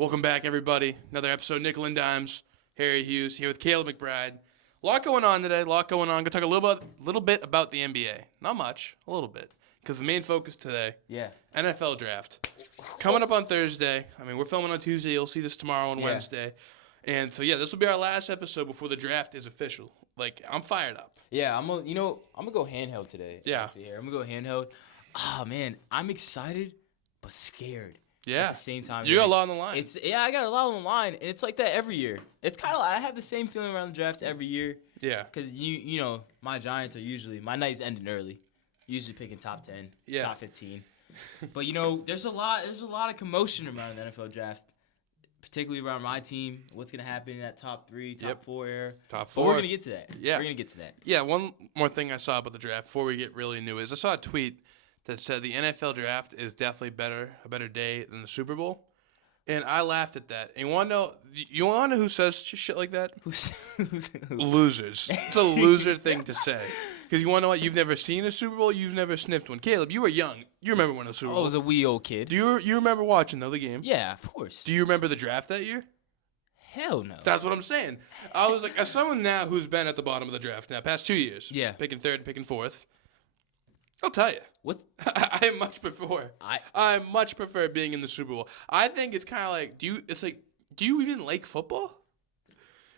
Welcome back, everybody. Another episode, Nickel and Dimes. Harry Hughes here with Caleb McBride. A lot going on today. Going to talk a little bit about the NBA. Not much, a little bit, because the main focus today, NFL draft, coming up on Thursday. I mean, we're filming on Tuesday. You'll see this tomorrow and Wednesday, and so this will be our last episode before the draft is official. Like, I'm fired up. Yeah, I'm gonna go handheld today. Yeah, actually, I'm gonna go handheld. Oh man, I'm excited but scared. Yeah. At the same time, you got a lot on the line. I got a lot on the line, and it's like that every year. It's kind of I have the same feeling around the draft every year. Yeah. Because you know my Giants are usually my nights ending early, usually picking top 10, top 15. But there's a lot of commotion around the NFL draft, particularly around my team. What's gonna happen in that top 3, top 4 era? Top 4. But we're gonna get to that. Yeah. We're gonna get to that. Yeah. One more thing I saw about the draft before we get really into it is I saw a tweet that said the NFL draft is definitely a better day than the Super Bowl. And I laughed at that. And you want to know who says shit like that? Who's Losers. It's a loser thing to say. Because you want to know what? You've never seen a Super Bowl. You've never sniffed one. Caleb, you were young. You remember when the Super Bowl. I was a wee old kid. Do you remember watching the game? Yeah, of course. Do you remember the draft that year? Hell no. That's what I'm saying. I was like, as someone now who's been at the bottom of the draft now, past 2 years. Yeah. Picking third, picking fourth. I'll tell you. What? I much prefer being in the Super Bowl. I think it's kind of like, do you even like football?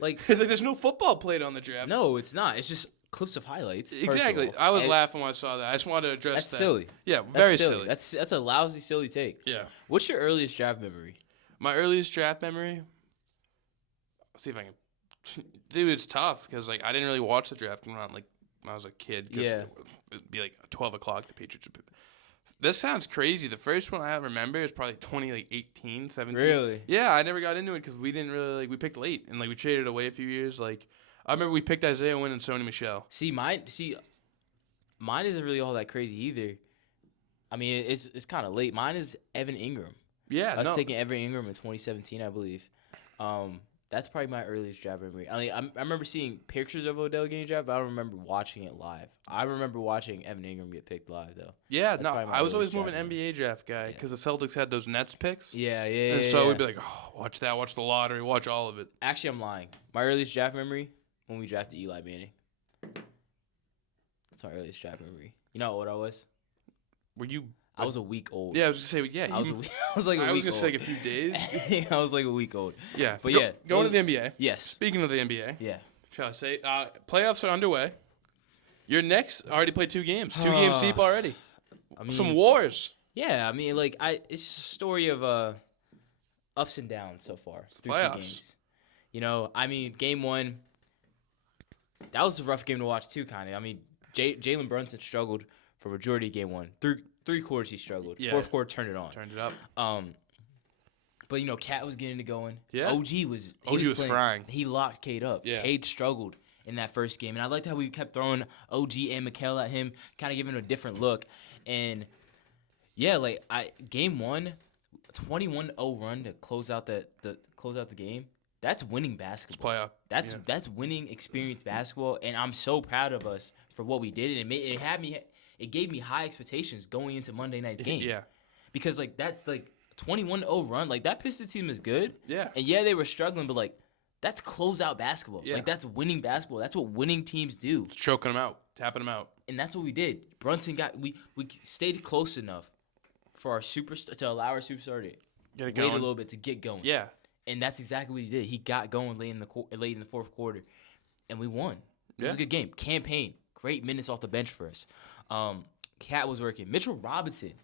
Like, it's like there's no football played on the draft. No, it's not. It's just clips of highlights. Exactly. I was laughing when I saw that. I just wanted to address that. That's silly. Yeah, very silly. That's a lousy, silly take. Yeah. What's your earliest draft memory? My earliest draft memory? Let's see if I can. Dude, it's tough because I didn't really watch the draft when I was a kid. Yeah. It'd be 12 o'clock. The Patriots. This sounds crazy. The first one I remember is probably 2018, 17. Really? Yeah, I never got into it because we didn't really we picked late and we traded away a few years. I remember we picked Isaiah Wynn and Sony Michel. Mine isn't really all that crazy either. I mean, it's kind of late. Mine is Evan Ingram. Yeah, I was taking Evan Ingram in 2017, I believe. That's probably my earliest draft memory. I remember seeing pictures of Odell getting drafted, but I don't remember watching it live. I remember watching Evan Ingram get picked live, though. Yeah, I was always more of an NBA draft guy because the Celtics had those Nets picks. Yeah. And so we'd be like, oh, watch that, watch the lottery, watch all of it. Actually, I'm lying. My earliest draft memory, when we drafted Eli Manning. That's my earliest draft memory. You know how old I was? Were you... I was a week old. Yeah, I was going to say, I was like a week old. I was going to say a few days. I was like a week old. Yeah. But going to the NBA. Yes. Speaking of the NBA. Yeah. Shall I say, playoffs are underway. Your Knicks already played 2 games. 2 games deep already. I mean, some wars. Yeah, I mean, it's just a story of ups and downs so far. Through 2 games. I mean, game 1, that was a rough game to watch too, kind of. I mean, Jalen Brunson struggled for majority of game 1. 3 quarters he struggled. Yeah. 4th quarter turned it on. Turned it up. But Cat was getting it going. Yeah. OG was frying. He locked Cade up. Yeah. Cade struggled in that first game, and I liked how we kept throwing OG and Mikel at him, kind of giving him a different look. And game 1, 21-0 run to close out the game. That's winning basketball. It's playoff. That's winning experience basketball, and I'm so proud of us for what we did, and it gave me high expectations going into Monday night's game. Yeah. Because that's 21-0 run. That Pistons team is good. Yeah. And they were struggling, but that's closeout basketball. Yeah. That's winning basketball. That's what winning teams do. It's choking them out, tapping them out. And that's what we did. Brunson we stayed close enough for our superstar to allow our superstar to get it wait going a little bit to get going. Yeah. And that's exactly what he did. He got going late in the 4th quarter, and we won. It was a good game. Campaign, great minutes off the bench for us. Cat was working. Mitchell Robinson,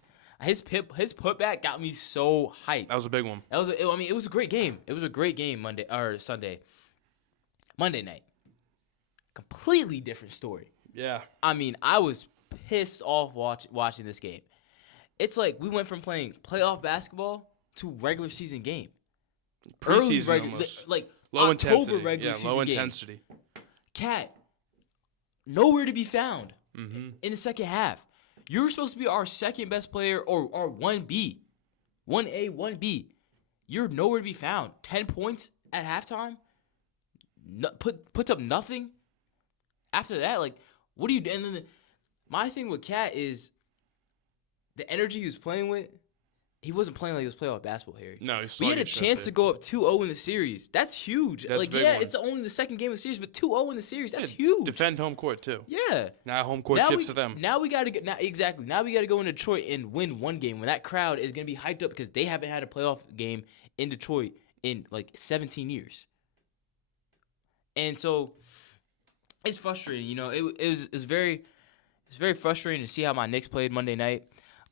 his putback got me so hyped. That was a big one. It was a great game. It was a great game Sunday. Monday night, completely different story. Yeah. I mean, I was pissed off watching this game. It's like we went from playing playoff basketball to regular season game. Preseason almost. Low intensity. October regular season low game. intensity. Cat, nowhere to be found in the second half. You were supposed to be our second best player or our 1B. 1A, 1B. You're nowhere to be found. 10 points at halftime. Puts up nothing. After that, what do you do? My thing with Cat is the energy he was playing with he wasn't playing like he was playoff basketball, Harry. No, he's we had a sluggish out chance there. to go up 2-0 in the series. That's huge. That's like, a big yeah, one. it's only the second game of the series, but 2-0 in the series, that's Yeah, huge. Defend home court too. Yeah. Now home court shifts to them. Now we got to now exactly. Now we got to go into Detroit and win one game when that crowd is going to be hyped up because they haven't had a playoff game in Detroit in like 17 years. And so it's frustrating, you know. It was very frustrating to see how my Knicks played Monday night.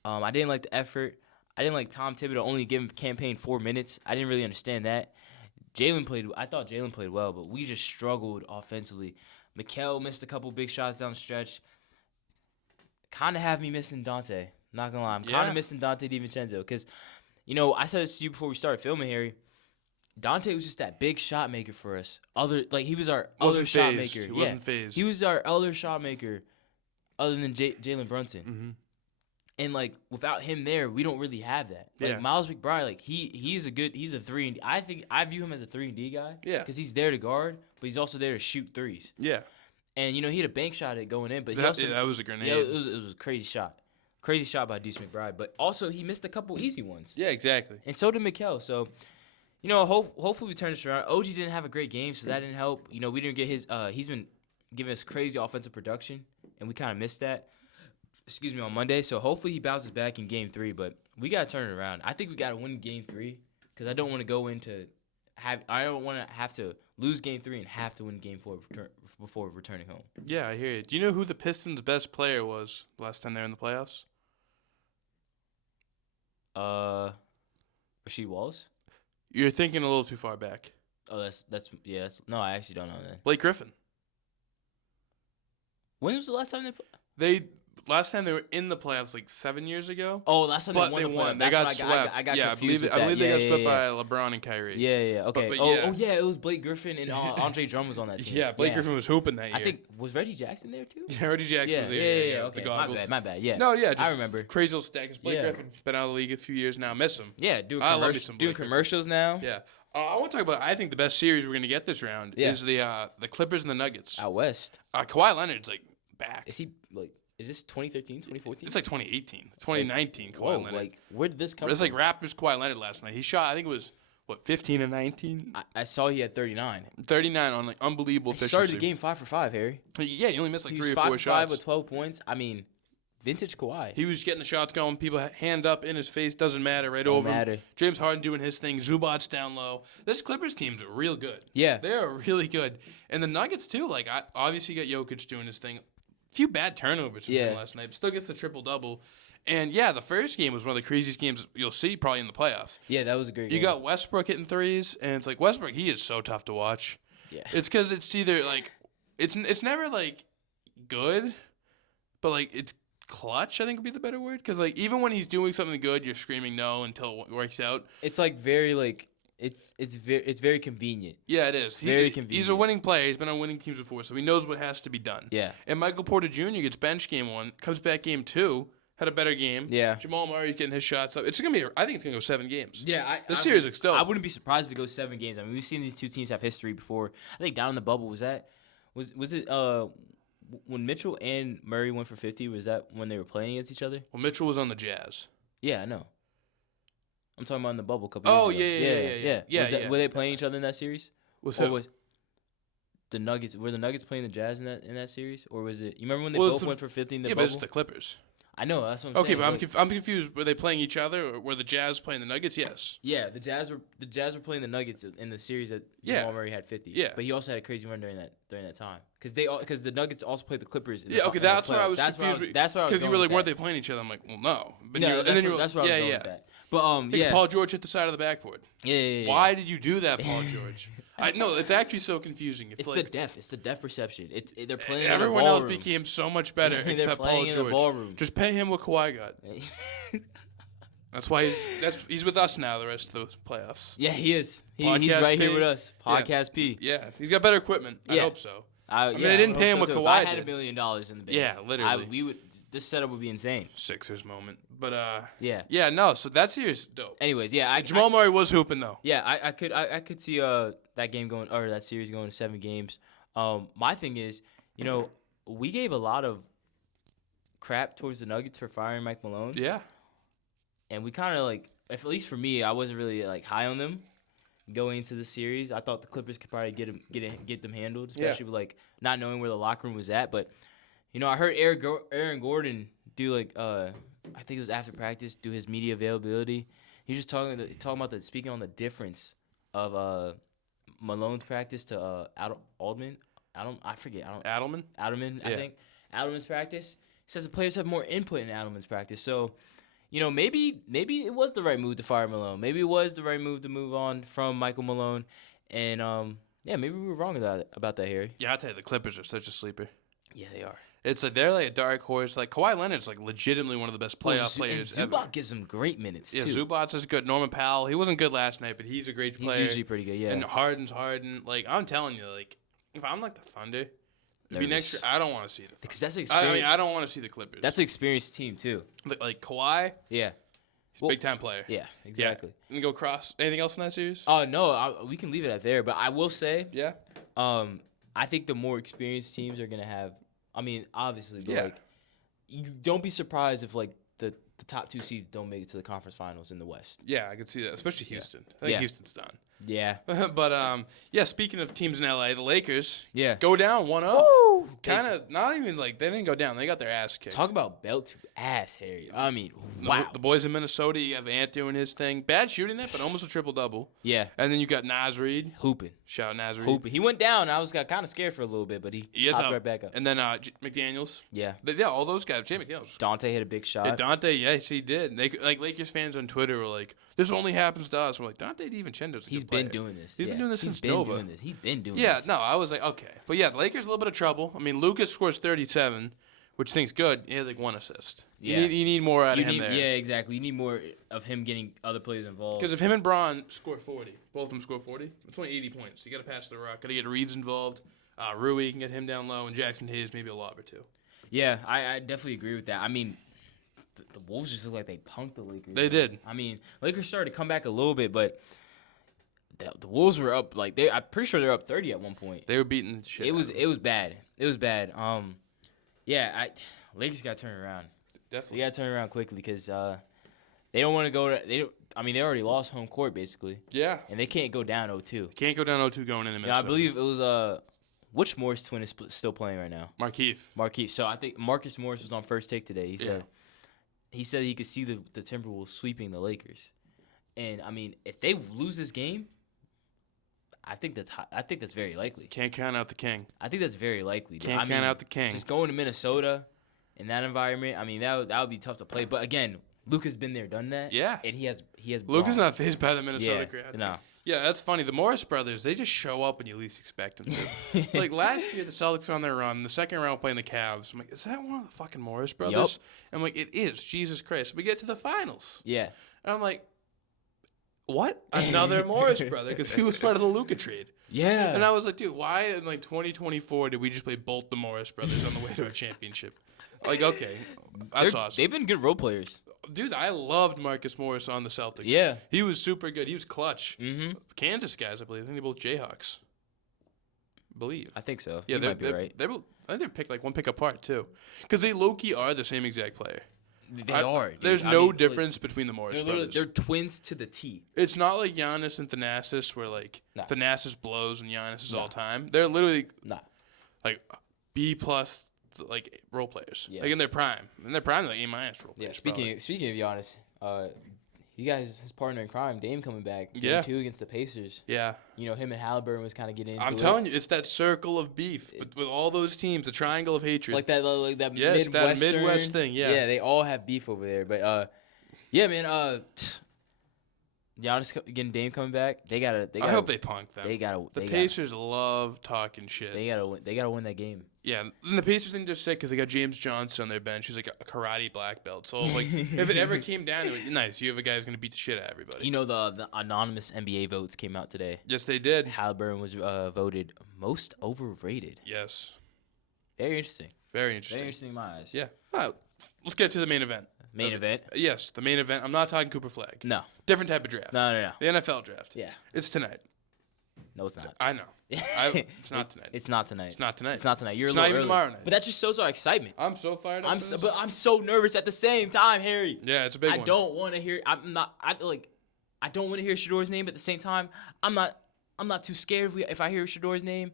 I didn't like the effort. I didn't like Tom Thibodeau only giving campaign 4 minutes. I didn't really understand that. I thought Jalen played well, but we just struggled offensively. Mikal missed a couple big shots down the stretch. Kind of have me missing Dante. Not gonna lie, I'm kind of missing Dante DiVincenzo because, you know, I said this to you before we started filming, Harry. Dante was just that big shot maker for us. He was our other shot maker. He wasn't phased. He was our other shot maker, other than Jalen Brunson. Mm-hmm. And like without him there, we don't really have that. Like Yeah. Miles McBride, like he's a 3-and-D. I view him as a 3-and-D guy. Yeah. Because he's there to guard, but he's also there to shoot threes. Yeah. And you know he had a bank shot at going in, but That was a grenade. Yeah, it was a crazy shot by Deuce McBride. But also he missed a couple easy ones. Yeah, exactly. And so did Mikal. So, you know, hopefully we turn this around. OG didn't have a great game, so that didn't help. You know, we didn't get his. He's been giving us crazy offensive production, and we kind of missed that. On Monday. So hopefully he bounces back in Game 3. But we gotta turn it around. I think we gotta win Game 3 because I don't want to go into I don't want to have to lose Game 3 and have to win Game 4 before returning home. Yeah, I hear you. Do you know who the Pistons' best player was last time they were in the playoffs? Rasheed Wallace. You're thinking a little too far back. Oh, no, I actually don't know that. Blake Griffin. When was the last time they played? Last time they were in the playoffs like 7 years ago. Oh, last time But they won. They got swept. I got yeah, confused with I believe they got swept yeah. by LeBron and Kyrie. Yeah. Okay. But yeah, it was Blake Griffin and Andre Drummond was on that team. Yeah, Blake Griffin was hooping that year. I think was Reggie Jackson there too. Yeah, Reggie Jackson was there. Yeah. With Okay, the goggles. my bad. Yeah. No, yeah, just I remember. Crazy little stack. Blake Griffin been out of the league a few years now. Miss him. Yeah, I love me some Blake doing Griffin. commercials now. Yeah. I want to talk about. I think the best series we're gonna get this round is the Clippers and the Nuggets. Out west. Kawhi Leonard's like back. Is he like? Is this 2013, 2014? It's like 2018, 2019. Kawhi Leonard. Like where did this come It's from? like Raptors Kawhi Leonard last night. He shot. I think it was 15 and 19. I saw he had 39. 39 on like unbelievable He efficiency. started the game 5 for 5, Harry. Yeah, he only missed like He 3 was or 4 5 for 5 shots. with 12 points. I mean, vintage Kawhi. He was getting the shots going. People hand up in his face. Doesn't matter. Right Don't over matter. him. James Harden doing his thing. Zubac's down low. This Clippers team's real good. Yeah. They're really good. And the Nuggets too. Like obviously you got Jokic doing his thing. Few bad turnovers from him last night. But still gets the triple-double. And, yeah, the first game was one of the craziest games you'll see probably in the playoffs. Yeah, that was a great game. You got Westbrook hitting threes, and it's like Westbrook, he is so tough to watch. Yeah. It's because it's either, like, it's never, like, good, but, like, it's clutch, I think would be the better word. Because, like, even when he's doing something good, you're screaming no until it works out. It's, like, very, like... It's very convenient. Yeah, it is. Very convenient. He's a winning player. He's been on winning teams before, so he knows what has to be done. Yeah. And Michael Porter Jr. gets benched game 1, comes back game 2, had a better game. Yeah. Jamal Murray's getting his shots up. It's gonna be. I think it's gonna go 7 games. Yeah. This series is still. I wouldn't be surprised if it goes 7 games. I mean, we've seen these two teams have history before. I think down in the bubble was it when Mitchell and Murray went for 50? Was that when they were playing against each other? Well, Mitchell was on the Jazz. Yeah, I know. I'm talking about in the bubble a couple years ago. Yeah. Were they playing each other in that series? Was Or was the Nuggets? Were the Nuggets playing the Jazz in that series, or was it? You remember when they both went for 50 in the but bubble? it's the Clippers. I know that's what I'm Okay, saying. but I'm confused. Were they playing each other, or were the Jazz playing the Nuggets? Yes. Yeah, the Jazz were playing the Nuggets in the series that Jamal Murray had 50. Yeah. But he also had a crazy run during that time because the Nuggets also played the Clippers. Okay, that's why I was confused. That's why I was because you were like, going weren't with they playing each other? I'm like, well, no. But that. No, that's where I was going with that. But Because Paul George hit the side of the backboard. Yeah. Why did you do that, Paul George? I know it's actually so confusing. It's the deaf perception. They're playing. Everyone in the else ballroom. became so much better They're except Paul playing in the George. ballroom. Just pay him what Kawhi got. That's why he's with us now. The rest of those playoffs. Yeah, he is. He's Podcast right here P. with us. Podcast P. Yeah, he's got better equipment. I Yeah. hope so. I mean, they didn't pay him what If Kawhi I had did. $1 million in the bank, Yeah, literally. we would. This setup would be insane. Sixers moment, but Yeah. yeah, no. So that series is dope. Anyways, yeah, Jamal Murray was hooping though. Yeah, I could see that game going or that series going to 7 games. My thing is, we gave a lot of crap towards the Nuggets for firing Mike Malone. Yeah. And we kind of at least for me, I wasn't really like high on them going into the series. I thought the Clippers could probably get them handled, especially with like not knowing where the locker room was at. But I heard Aaron Gordon do like I think it was after practice do his media availability. He was just talking about speaking on the difference of Malone's practice to Adelman. I forget. Adelman. Adelman, I think. Adelman's practice. He says the players have more input in Adelman's practice. So, maybe it was the right move to fire Malone. Maybe it was the right move to move on from Michael Malone. And maybe we were wrong about that, Harry. Yeah, I'll tell you, the Clippers are such a sleeper. Yeah, they are. It's like they're like a dark horse. Like Kawhi Leonard's like legitimately one of the best playoff players and Zubac ever. gives them great minutes too. Yeah, Zubac is good. Norman Powell, he wasn't good last night, but he's a great player. He's usually pretty good. Yeah. And Harden's Harden. Like I'm telling you, like if I'm like the Thunder, it'd be next year. I don't want to see the Thunder. Because that's experience. I don't want to see the Clippers. That's an experienced team too. Like Kawhi. Yeah. He's a big time player. Yeah, exactly. Yeah. And go cross. Anything else in that series? Oh no, we can leave it at there. But I will say, yeah. I think the more experienced teams are gonna have. I mean, obviously, but like, you don't be surprised if like the top 2 seeds don't make it to the conference finals in the West. Yeah, I could see that, especially Houston. I think Houston's done. Yeah. But speaking of teams in LA, the Lakers go down 1-0. Kind of not even like they didn't go down. They got their ass kicked. Talk about belt to ass, Harry. I mean, wow. The boys in Minnesota, you have Ant doing his thing. Bad shooting it, but almost a triple-double. Yeah. And then you got Naz Reid. Hooping. Shout out Naz Reid. Hooping. He went down. I got kind of scared for a little bit, but he popped right back up. And then McDaniels. Yeah. All those guys. Jay McDaniels. Dante hit a big shot. Yeah, Dante, yes, he did. They, like Lakers fans on Twitter were like, this only happens to us. We're like, Dante DiVincenzo's a He's good player. been doing this. He's been doing this since Nova. He's been doing this. Yeah, no, I was like, okay. But yeah, the Lakers a little bit of trouble. I mean, Lucas scores 37, which I think's good. He had like 1 assist. Yeah. You need more out of him there. Yeah, exactly. You need more of him getting other players involved. Because if him and Braun score 40, both of them score 40, it's only 80 points. You got to pass the rock. Got to get Reeves involved. Rui can get him down low, and Jackson Hayes maybe a lob or two. Yeah, I definitely agree with that. I mean, the Wolves just look like they punked the Lakers. They did. I mean, Lakers started to come back a little bit, but the Wolves were up like I'm pretty sure they were up 30 at one point. They were beating the shit. It was bad. It was bad. Lakers got to turn around. Definitely. They got to turn around quickly because they don't want to go to. They already lost home court basically. Yeah. And they can't go down 0-2. Can't go down 0-2 going into Minnesota. Yeah, I believe it was which Morris twin is still playing right now? Markieff. So I think Marcus Morris was on First Take today. He said he could see the Timberwolves sweeping the Lakers, and I mean if they lose this game, I think that's very likely. Can't count out the king. I think that's very likely. Count out the king. Just going to Minnesota in that environment, I mean that would be tough to play. But again, Luka's been there, done that. Yeah. And he has. Luka's not phased by the Minnesota crowd. No. Yeah, that's funny. The Morris brothers, they just show up when you least expect them to. Like last year, the Celtics were on their run. The second round playing the Cavs. I'm like, is that one of the fucking Morris brothers? Yep. I'm like, it is. Jesus Christ. We get to the finals. Yeah. And I'm like, what? Another Morris brother? Because he was part of the Luka trade. Yeah. And I was like, dude, why in like 2024 did we just play both the Morris brothers on the way to a championship? Like, okay, that's awesome. They've been good role players. Dude, I loved Marcus Morris on the Celtics. Yeah. He was super good. He was clutch. Mm-hmm. Kansas guys, I believe. I think they're both Jayhawks. I think so. Yeah, might be right. I think they're picked like one pick apart, too. Because they low-key are the same exact player. They are. Dude. There's no difference between the Morris brothers. They're twins to the T. It's not like Giannis and Thanasis where, like, Thanasis blows and Giannis is all time. They're literally, like, B-plus, like, role players. Yeah. Like, in their prime. In their prime, they're like A-minus role players. Yeah, speaking of Giannis, you guys, his partner in crime, Dame, coming back. Yeah. 2 against the Pacers. Yeah. You know, him and Halliburton was kind of getting into I'm telling you, it's that circle of beef with all those teams, the triangle of hatred. Like that yes, that Midwest thing, yeah. Yeah, they all have beef over there. But, yeah, man, Giannis getting Dame coming back, they gotta. I hope they punk them. The Pacers love talking shit. They gotta win that game. Yeah, and the Pacers think they're sick because they got James Johnson on their bench. He's like a karate black belt. So like, if it ever came down to it, nice. You have a guy who's gonna beat the shit out of everybody. You know the anonymous NBA votes came out today. Yes, they did. Halliburton was voted most overrated. Yes. Very interesting. Very interesting. Very interesting in my eyes. Yeah. All right, let's get to the main event. Main event? Yes, the main event. I'm not talking Cooper Flag. No. Different type of draft. No. The NFL draft. Yeah. It's tonight. No, it's not. I know. It's not tonight. It's not tonight. It's not tonight. It's not tonight. You're It's a little not even early. tomorrow night. But that just shows our excitement. I'm so fired up. But I'm so nervous at the same time, Harry. Yeah, it's a big one. I don't want to hear. I don't want to hear Shador's name. But at the same time, I'm not too scared if I hear Shador's name.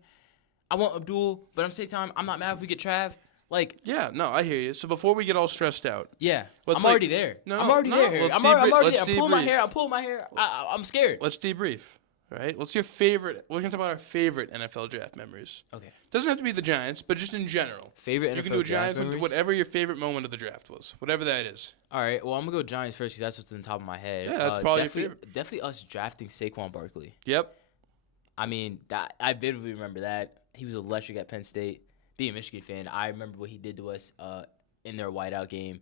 I want Abdul, but at the same time, I'm not mad if we get Trav. Like, yeah, no, I hear you. So before we get all stressed out, yeah, let's I'm like- already there. No, I'm already no, there, Harry. let's I'm already let's there. I'm pulling my debrief. hair. I'm pulling my hair. I'm scared. let's debrief. Right? What's your favorite? We're gonna talk about our favorite NFL draft memories. Okay. Doesn't have to be the Giants, but just in general. Favorite NFL You can do a draft Giants, memories? whatever your favorite moment of the draft was, whatever that is. All right. Well, I'm gonna go Giants first because that's what's on the top of my head. Yeah, that's probably your definitely, favorite. Definitely us drafting Saquon Barkley. Yep. I mean, that I vividly remember that. He was electric at Penn State. Being a Michigan fan, I remember what he did to us in their whiteout game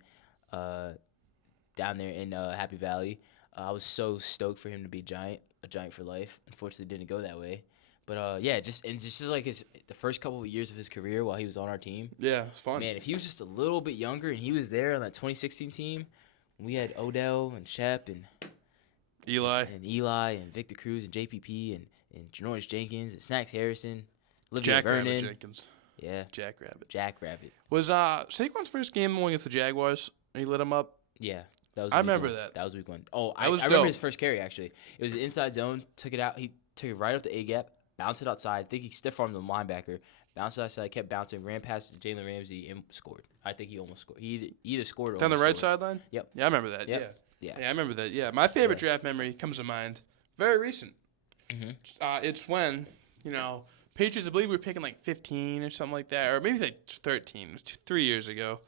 down there in Happy Valley. I was so stoked for him to be a Giant for life. Unfortunately, it didn't go that way. But yeah, just like the first couple of years of his career while he was on our team. Yeah, it's fun. Man, if he was just a little bit younger and he was there on that 2016 team, we had Odell and Shep and Eli and Victor Cruz and JPP and Janoris Jenkins and Snacks Harrison, Olivia Jack Vernon. Rabbit Jenkins. Yeah, Jack Rabbit. Jack Rabbit. Was Saquon's first game going against the Jaguars? He lit him up. Yeah, that was. I week remember one. that. That was week one. Oh, I was remember dope. his first carry actually. It was an inside zone. Took it out. He took it right up the A gap. Bounced it outside. I think he stiff armed the linebacker. Bounced it outside. Kept bouncing. Ran past Jalen Ramsey and scored. I think he almost scored. He either scored or Down the almost right scored. sideline? Yep. Yeah, I remember that. Yep. Yeah. Yeah. I remember that. Yeah. My favorite Yeah. draft memory comes to mind. Very recent. Mhm. It's when, Patriots, I believe we were picking like 15 or something like that, or maybe like 13. It was 3 years ago.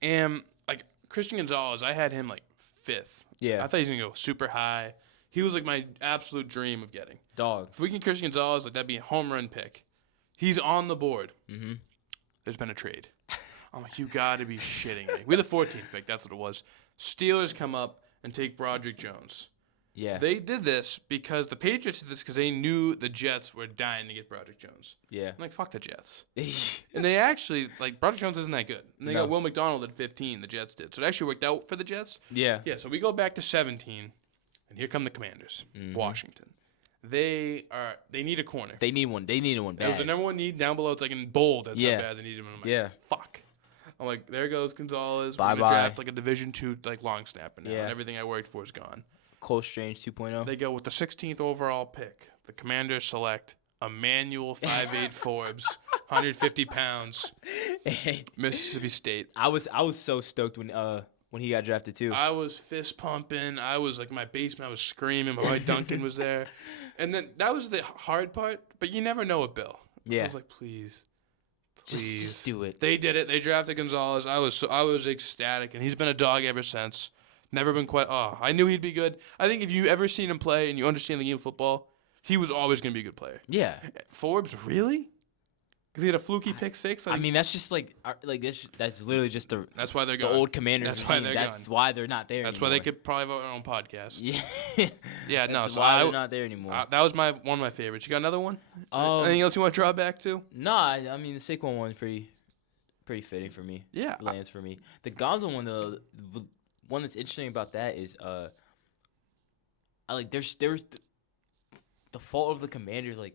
And like Christian Gonzalez, I had him like 5th. Yeah. I thought he was going to go super high. He was like my absolute dream of getting. Dog. If we get Christian Gonzalez, like that'd be a home run pick. He's on the board. Mhm. There's been a trade. I'm like, you got to be shitting me. We had the 14th pick. That's what it was. Steelers come up and take Broderick Jones. Yeah. They did this because the Patriots did this because they knew the Jets were dying to get Broderick Jones. Yeah. I'm like, fuck the Jets. And they actually, Broderick Jones isn't that good. And they No. got Will McDonald at 15, the Jets did. So it actually worked out for the Jets. Yeah. Yeah, so we go back to 17, and here come the Commanders, Washington. They need a corner. They need one. They needed one It was the bad. number one need down below. It's like in bold. That's Yeah. how bad they needed him. I'm like, Yeah. fuck. I'm like, there goes Gonzalez. We're Bye-bye. gonna draft like a Division II like long snapper now. Yeah. And everything I worked for is gone. Cole Strange 2.0. They go with the 16th overall pick. The Commanders select Emmanuel 5'8" Forbes, 150 pounds, Mississippi State. I was so stoked when he got drafted too. I was fist pumping. I was like in my basement. I was screaming. My boy Duncan was there, and then that was the hard part. But you never know with Bill. So Yeah. I was like, please. Just do it. They did it. They drafted Gonzalez. I was ecstatic, and he's been a dog ever since. Never been quite. Oh, I knew he'd be good. I think if you ever seen him play and you understand the game of football, he was always going to be a good player. Yeah. Forbes, really? Because he had a fluky pick six. I mean, that's just that's literally just the that's why they're the gone. old Commanders. That's why regime. they're That's gone. why they're not there. That's anymore. why they could probably have our own podcast. Yeah. Yeah, no. That's So why they're not there anymore. that was one of my favorites. You got another one? Um, Anything else you want to draw back to? No, I mean the Saquon one's pretty fitting for me. Yeah. Lands for me. The Gonzo one though, the one that's interesting about that is I like there's the fault of the Commanders. Like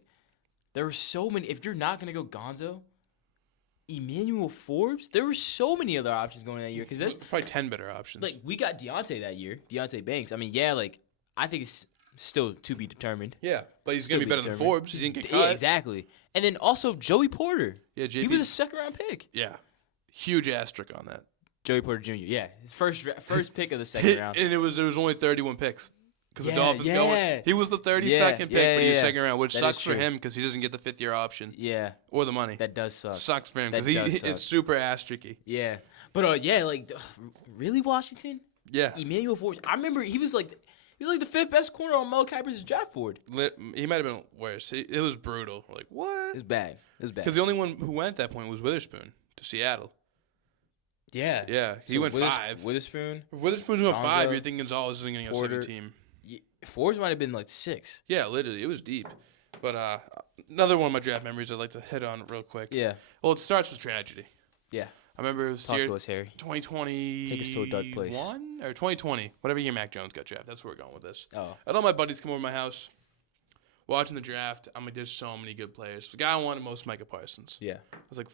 there were so many. If you're not gonna go Gonzo, Emmanuel Forbes, there were so many other options going that year because that's Probably 10 better options. like we got Deontay that year, Deontay Banks. I mean, yeah, like I think it's still to be determined. yeah, but he's Still going to be better than determined. Forbes. He didn't get Yeah, cut. exactly. And then also Joey Porter. Yeah, JP. He was a second round pick. Yeah. Huge asterisk on that. Joey Porter Jr. Yeah, his first pick of the second round. And there was only 31 picks. Because Yeah, the Dolphins yeah. going. He was the 32nd Yeah, pick, yeah, but he's yeah. second round, which That sucks is for true. him because he doesn't get the 5th-year option Yeah, or the money. that does suck. Sucks for him That because does suck. it's super asterisk-y. Yeah, but yeah, like really Washington, Yeah. Emmanuel Forbes. I remember he was like the 5th best corner on Mel Kiper's draft board. He might have been worse. It was brutal. Like, what? It was bad. It was bad. Because the only one who went at that point was Witherspoon to Seattle. Yeah, Yeah, he So went 5. Witherspoon, If Witherspoon's going 5, Gonzo, you're thinking Gonzalez isn't getting a Porter. second team. Forbes might have been like 6. Yeah, literally. It was deep. But another one of my draft memories I'd like to hit on real quick. Yeah, Well, it starts with tragedy. yeah. I remember it was Talk year to us, Harry. 2020. Take us to a dark place. Or 2020. Whatever year Mac Jones got drafted. That's where we're going with this. Oh, I had all my buddies come over to my house. watching the draft, I'm like, there's so many good players. The guy I wanted most, Micah Parsons. Yeah. I was like,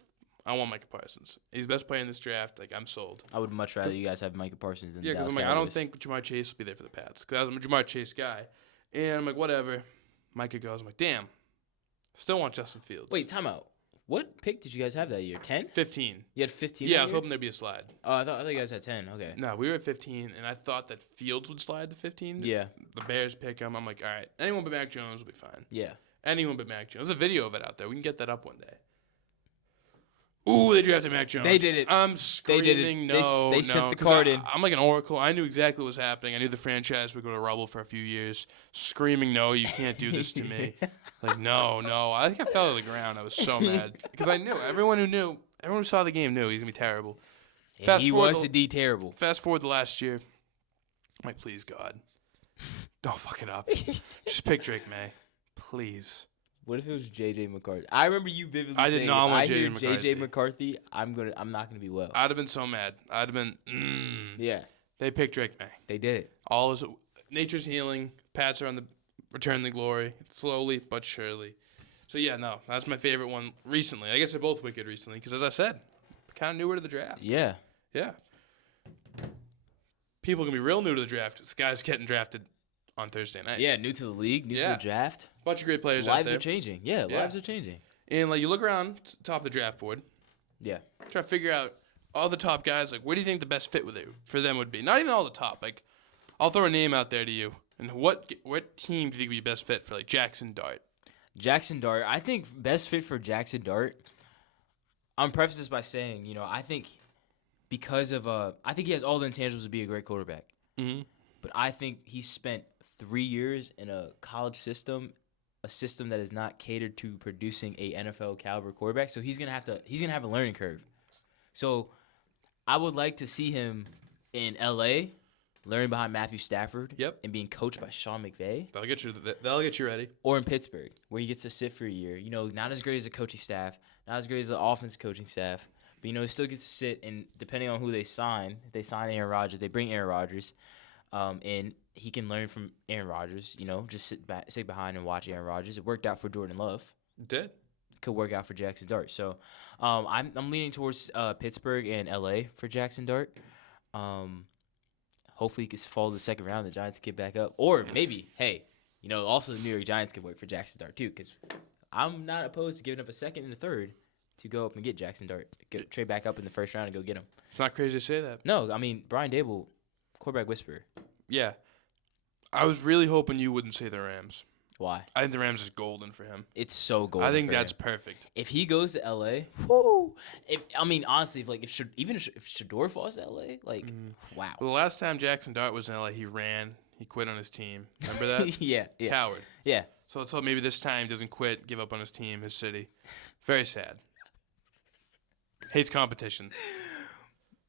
I want Micah Parsons. He's the best player in this draft. Like, I'm sold. I would much rather you guys have Micah Parsons than Yeah, because Dallas I'm like, Cowboys. I don't think Jamar Chase will be there for the Pats. Because I'm a Jamar Chase guy. And I'm like, whatever. Micah goes. I'm like, damn. Still want Justin Fields. Wait, time out. What pick did you guys have that year? 10? 15. You had 15. Yeah, that I was year? hoping there'd be a slide. Oh, I thought you guys had 10. Okay. No, we were at 15, and I thought that Fields would slide to 15. Yeah. The Bears pick him. I'm like, all right, anyone but Mac Jones will be fine. Yeah. Anyone but Mac Jones. There's a video of it out there. We can get that up one day. Ooh, they drafted Mac Jones. They did it. I'm screaming They did it. no, They sent no, the 'cause card in. I'm like an oracle. I knew exactly what was happening. I knew the franchise would go to rubble for a few years. Screaming, no, you can't do this to me. Like, no. I think I fell to the ground. I was so mad. Because I knew. Everyone who saw the game knew he was going to be terrible. Yeah, he was indeed terrible. Fast forward to last year. I'm like, please, God. Don't fuck it up. Just pick Drake May. Please. What if it was J.J. McCarthy? I remember you vividly I did saying, not want I hear J.J. J.J. McCarthy, I'm not gonna be well. I'd have been so mad. I'd have been, Yeah, They picked Drake May. they did it. All is nature's healing. Pats are on the return the glory, slowly but surely. So yeah, no, that's my favorite one recently. I guess they're both wicked recently because, as I said, kind of newer to the draft. Yeah. People can be real new to the draft. This guy's getting drafted on Thursday night. Yeah, new to the league, new to the draft. Bunch of great players out Lives there. are changing. Yeah, lives are changing. And like you look around top of the draft board, Yeah. try to figure out all the top guys. Like, where do you think the best fit for them would be? Not even all the top. Like, I'll throw a name out there to you. And what team do you think would be best fit for like Jackson Dart? Jackson Dart. I think best fit for Jackson Dart. I'm preface this by saying, I think because of I think he has all the intangibles to be a great quarterback. Mm-hmm. But I think he spent 3 years in a college system, a system that is not catered to producing a NFL caliber quarterback. So he's gonna have a learning curve. So I would like to see him in LA, learning behind Matthew Stafford. Yep. And being coached by Sean McVay. That'll get you ready. Or in Pittsburgh, where he gets to sit for a year. Not as great as a coaching staff, not as great as the offense coaching staff, but he still gets to sit, and depending on who they sign, if they sign Aaron Rodgers, they bring Aaron Rodgers, and he can learn from Aaron Rodgers. Just sit behind and watch Aaron Rodgers. It worked out for Jordan Love. It did. Could work out for Jackson Dart. So, I'm leaning towards Pittsburgh and LA for Jackson Dart. Hopefully, he can fall to the second round. The Giants get back up, or maybe, hey, also the New York Giants could work for Jackson Dart too. Because I'm not opposed to giving up a second and a third to go up and get Jackson Dart, trade back up in the first round and go get him. It's not crazy to say that. No, I mean Brian Dable, quarterback whisperer. Yeah. I was really hoping you wouldn't say the Rams. Why? I think the Rams is golden for him. It's so golden. I think for that's him. perfect. If he goes to LA, whoo! Honestly, if Shador falls to LA, wow. Well, the last time Jackson Dart was in LA, he ran. He quit on his team. Remember that? yeah. Coward. Yeah. So let's hope maybe this time he doesn't quit, give up on his team, his city. Very sad. Hates competition.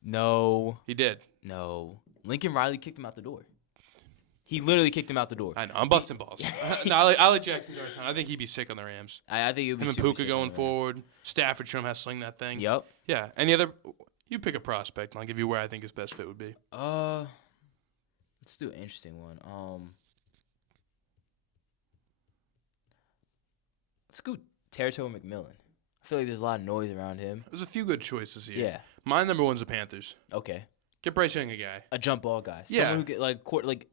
No. He did. No. Lincoln Riley kicked him out the door. He literally kicked him out the door. I know. I'm busting balls. No, I like Jackson Dart. I think he'd be sick on the Rams. I think it would be Him and super Puka sick going on the Rams. forward. Stafford showing him how to sling that thing. Yep. Yeah. Any other? You pick a prospect, and I'll give you where I think his best fit would be. Let's do an interesting one. Let's go Territo McMillan. I feel like there's a lot of noise around him. There's a few good choices here. Yeah. My number one's the Panthers. Okay. Get Bryce Young a guy. A jump ball guy. Yeah. Someone who get like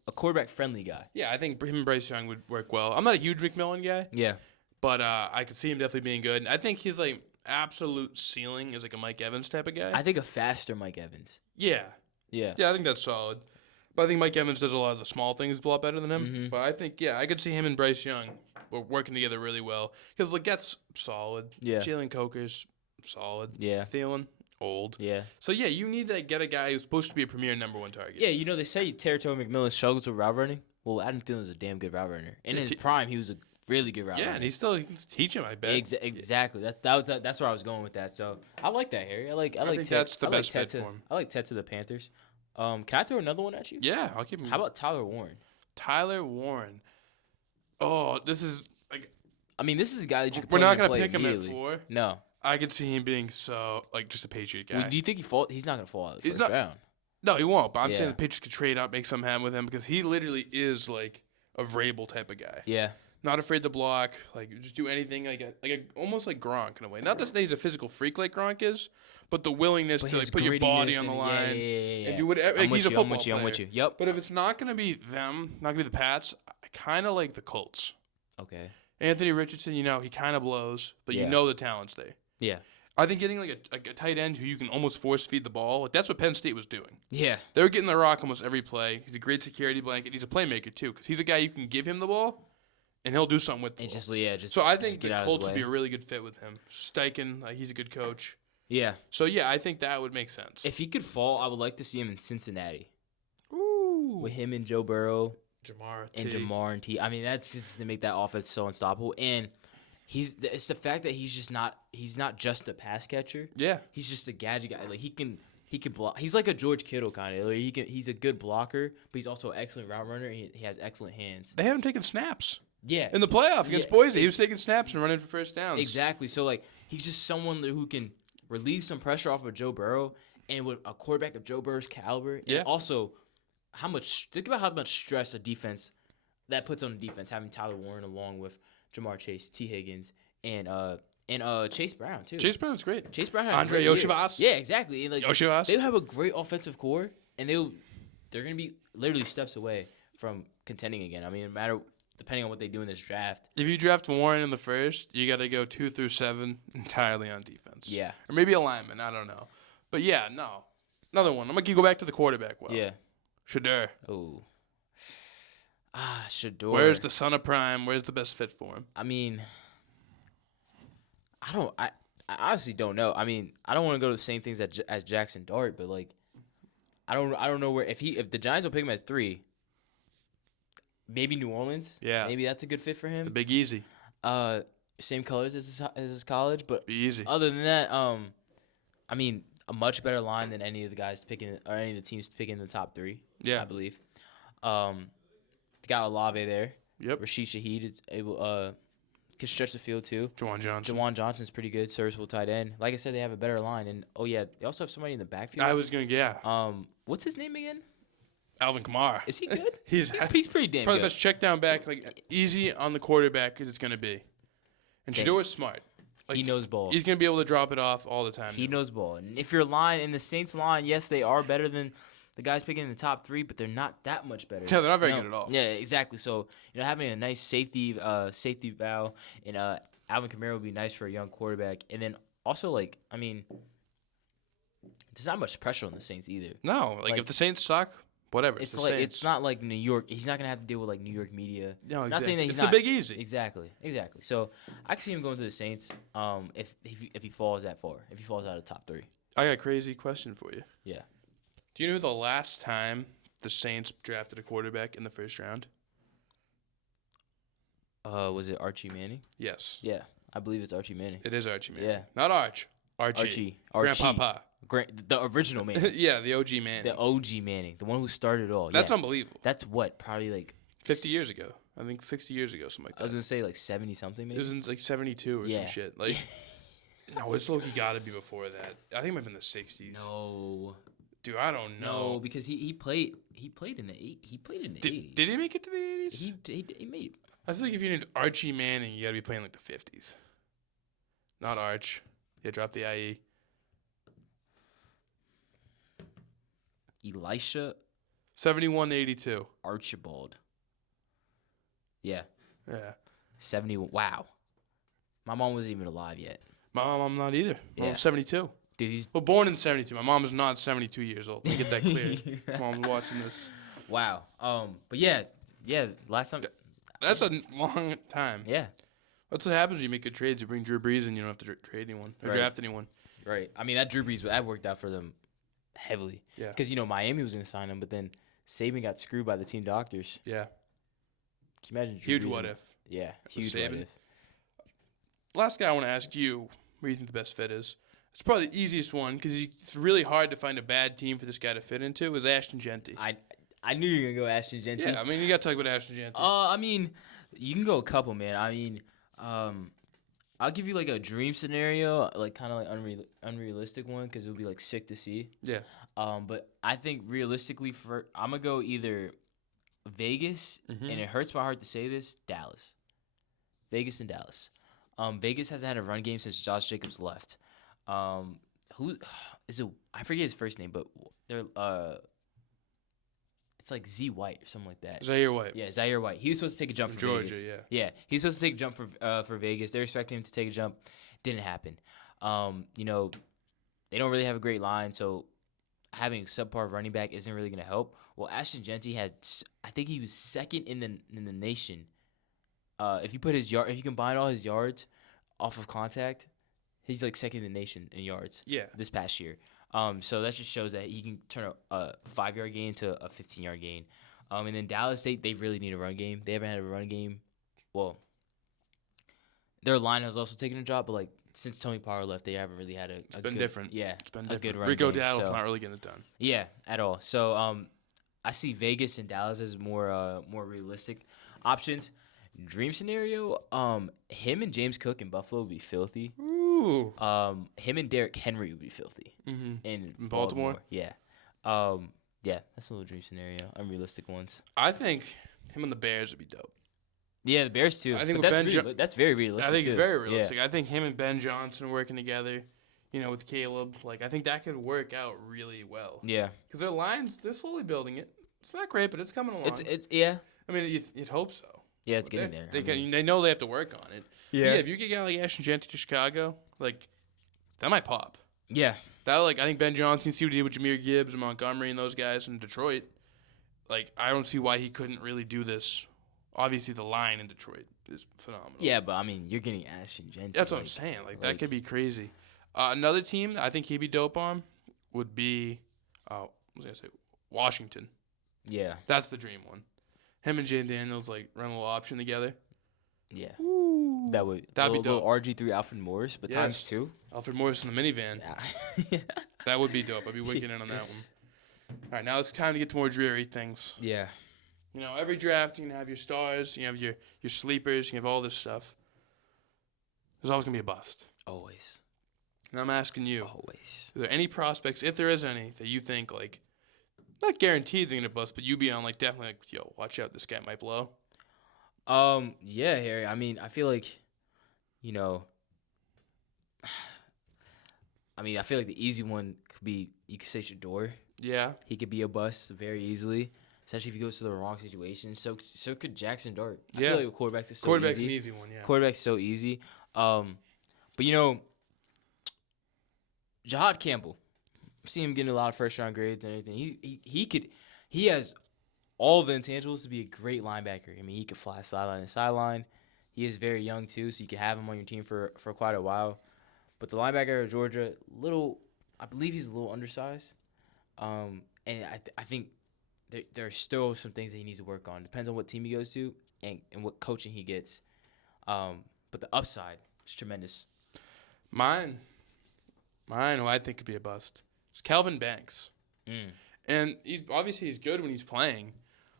a quarterback friendly guy. Yeah, I think him and Bryce Young would work well. I'm not a huge McMillan guy, Yeah. but I could see him definitely being good. I think his absolute ceiling is like a Mike Evans type of guy. I think a faster Mike Evans. Yeah. Yeah. Yeah, I think that's solid. But I think Mike Evans does a lot of the small things a lot better than him. Mm-hmm. But I think, I could see him and Bryce Young working together really well. Because Legette's solid. Yeah. Jalen Coker's solid. Yeah. Thielen, old. Yeah. So, yeah, you need to get a guy who's supposed to be a premier number one target. Yeah, they say Territo McMillan struggles with route running. Well, Adam Thielen's a damn good route runner. In his prime, he was a really good route runner. Yeah, and he can teach him, I bet. Exactly. That's where I was going with that. So I like that, Harry. I like think Ted, that's the I like best Ted fit for him. I like Ted to the Panthers. Can I throw another one at you? Yeah, I'll keep him. How about Tyler Warren? Tyler Warren? Oh, this is this is a guy that you could we're plug not and gonna play pick him at immediately. 4. No. I could see him being just a Patriot guy. Well, do you think he's not gonna fall out of the He's first not- round? No, he won't. But I'm Yeah. saying the Patriots could trade up, make something happen with him because he literally is like a Vrabel type of guy. Yeah. Not afraid to block. Like just do anything. Almost like Gronk in a way. Not that he's a physical freak like Gronk is, but the willingness But to his like put your body on the grittiness line yeah. and do whatever. I'm Like, with he's a you, football I'm player. with you. Yep. But if it's not gonna be them, not gonna be the Pats, I kind of like the Colts. Okay. Anthony Richardson, he kind of blows, but Yeah. the talent's there. Yeah. I think getting like a tight end who you can almost force feed the ball, like that's what Penn State was doing. Yeah. They were getting the rock almost every play. He's a great security blanket. He's a playmaker too, because he's a guy you can give him the ball, and he'll do something with the ball. Just so I just think get the out of his Colts would way. be a really good fit with him. Steichen, he's a good coach. Yeah. So yeah, I think that would make sense. If he could fall, I would like to see him in Cincinnati Ooh, with him and Joe Burrow Jamar and Jamar and T. I mean, that's just to make that offense so unstoppable. And it's the fact that he's not just a pass catcher. Yeah, He's just a gadget guy. Like he can block. He's like a George Kittle kind of. Like he's a good blocker, but he's also an excellent route runner. And he has excellent hands. they had him taking snaps Yeah. in the playoff against Boise. He was taking snaps and running for first downs. Exactly. So like he's just someone who can relieve some pressure off of Joe Burrow, and with a quarterback of Joe Burrow's caliber, and Yeah. also think about how much stress a defense that puts on the defense, having Tyler Warren along with Jamar Chase, T Higgins, and Chase Brown too. Chase Brown's great. Chase Brown had Andre a great year. Yoshivas? Yeah, exactly. And like Yoshivas? they have a great offensive core, and they're gonna be literally steps away from contending again. I mean, no matter depending on what they do in this draft. If you draft Warren in the first, you got to go 2 through 7 entirely on defense. Yeah. Or maybe a lineman. I don't know. But yeah, no. Another one. I'm going to go back to the quarterback. Well, Yeah. Shador. Oh. Shador. Where's the son of prime? Where's the best fit for him? I mean, I honestly don't know. I mean, I don't want to go to the same things as Jackson Dart, but like, I don't know where if the Giants will pick him at 3. Maybe New Orleans. Yeah. Maybe that's a good fit for him. The Big Easy. Same colors as his college, but Be easy. other than that, I mean, a much better line than any of the guys picking or any of the teams picking in the top 3. Yeah. I believe. They got Olave there. Yep. Rashid Shaheed is able can stretch the field too. Jawan Johnson. Jawan Johnson's pretty good, serviceable tight end. Like I said, they have a better line, and they also have somebody in the backfield. I was going to, yeah. What's his name again? Alvin Kamara. Is he good? he's pretty damn probably good. the best check down back, like easy on the quarterback as it's going to be. And Shador's smart. Like, He knows ball. He's going to be able to drop it off all the time. He knows ball. And if your line in the Saints line, yes, they are better than the guys picking in the top 3, but they're not that much better. Yeah, they're not very good at all. Yeah, exactly. So having a nice safety valve and Alvin Kamara would be nice for a young quarterback. And then also there's not much pressure on the Saints either. No, like if the Saints suck, whatever. It's the like Saints. it's not like New York. He's not gonna have to deal with like New York media. No, exactly. Not saying that he's it's not the Big Easy. Exactly. So I can see him going to the Saints. If he falls that far, if he falls out of the top 3. I got a crazy question for you. Yeah. Do you know the last time the Saints drafted a quarterback in the first round? Was it Archie Manning? Yes. Yeah, I believe it's Archie Manning. It is Archie Manning. Yeah. Not Arch. Archie. Grandpapa. The original Manning. Yeah, the OG Manning. The OG Manning, the one who started it all. That's yeah. unbelievable. That's what, probably like 50 years ago. I think 60 years ago, something like that. I was gonna say like 70 something It maybe. was in like 72 or some Yeah. shit. Like, no, it's low-key got to be before that. I think it might have been the 60s. No, Dude, I don't know. no, because he played in the 80s. Did he make it to the 80s? He made. I feel like if you named Archie Manning, you got to be playing like the 50s. Not Arch. Yeah, drop the IE. Elisha 71 to 82. Archibald. Yeah, Yeah. 70. Wow, my mom wasn't even alive yet. Mom, I'm not either. Yeah. Mom's 72. Dude, he's Well, born in 72. My mom is not 72 years old. Let me get that clear. Mom's watching this. wow. But yeah. Last time. That's a long time. Yeah. That's what happens when you make good trades. You bring Drew Brees and you don't have to trade anyone or Right. draft anyone. Right. I mean, that Drew Brees, that worked out for them heavily. Yeah. Because, Miami was going to sign him, but then Saban got screwed by the team doctors. Yeah. Can you imagine Drew Huge Brees what and- if. Yeah, huge Saban. what if. Last guy I want to ask you, where you think the best fit is? It's probably the easiest one because it's really hard to find a bad team for this guy to fit into. Is Ashton Genty? I knew you were going to go Ashton Genty. Yeah, I mean, you got to talk about Ashton Genty. I mean, you can go a couple, man. I mean, I'll give you like a dream scenario, like kind of like unrealistic one because it would be like sick to see. Yeah. But I think realistically, I'm gonna go either Vegas, and it hurts my heart to say this, Dallas. Vegas and Dallas. Vegas hasn't had a run game since Josh Jacobs left. Who is it? I forget his first name, but they're it's like Z White or something like that. Zaire White. Yeah, Zaire White. He was supposed to take a jump From for Georgia, Vegas. yeah. Yeah, he was supposed to take a jump for Vegas. They're expecting him to take a jump. Didn't happen. You know, they don't really have a great line, so having a subpar running back isn't really going to help. Well, Ashton Genty had, I think he was second in the nation. If you put if you combine all his yards off of contact, he's like second in the nation in yards. Yeah. This past year. So that just shows that he can turn a 5-yard gain to a 15-yard gain. And then Dallas State, they really need a run game. They haven't had a run game. Well, their line has also taken a drop, but like since Tony Power left, they haven't really had It's been different. Yeah, It's been a different. good run Rico game. Dowdle's So, not really getting it done. yeah, at all. So I see Vegas and Dallas as more realistic options. Dream scenario, him and James Cook in Buffalo would be filthy. Ooh. Him and Derrick Henry would be filthy. Mm-hmm. In Baltimore? Yeah. Yeah, that's a little dream scenario. Unrealistic ones. I think him and the Bears would be dope. Yeah, the Bears too. I think but with that's very realistic. I think too. it's very realistic. Yeah. I think him and Ben Johnson working together, with Caleb, like I think that could work out really well. Yeah. Because their lines, they're slowly building it. It's not great, but it's coming along. It's yeah. I mean, you'd hope so. Yeah, it's But getting there. They know they have to work on it. Yeah. If you get a guy like Ashton Genty to Chicago, like that might pop. Yeah. That I think Ben Johnson, see what he did with Jahmyr Gibbs and Montgomery and those guys in Detroit. Like I don't see why he couldn't really do this. Obviously, the line in Detroit is phenomenal. Yeah, but I mean, you're getting Ashton Genty. That's what I'm saying. Like that could be crazy. Another team that I think he'd be dope on would be, what was I gonna say, Washington. Yeah. That's the dream one. Him and Jay Daniels run a little option together. Yeah. Ooh. That'd be dope. RG3 Alfred Morris, but times 2. Alfred Morris in the minivan. Yeah. That would be dope. I'd be wicked in on that one. All right, now it's time to get to more dreary things. Yeah. Every draft you can have your stars, you have your sleepers, you have all this stuff. There's always gonna be a bust. Always. And I'm asking you, Always. are there any prospects, if there is any, that you think not guaranteed they're gonna bust, but you be on definitely yo, watch out, this guy might blow? Yeah, Harry. I mean, I feel like, I feel like the easy one could be, you could say Shador. Yeah. He could be a bust very easily, especially if he goes to the wrong situation. So could Jackson Dart. I feel like with quarterbacks is so easy. Quarterback's an easy one, yeah. Quarterback's so easy. But Jahad Campbell, I'm seeing him getting a lot of first-round grades and everything. He has all the intangibles to be a great linebacker. I mean, he could fly sideline to sideline. He is very young too, so you can have him on your team for quite a while. But the linebacker of Georgia, I believe he's a little undersized. And I think there are still some things that he needs to work on. Depends on what team he goes to and what coaching he gets. But the upside is tremendous. Mine, who I think could be a bust, is Calvin Banks. And he's good when he's playing,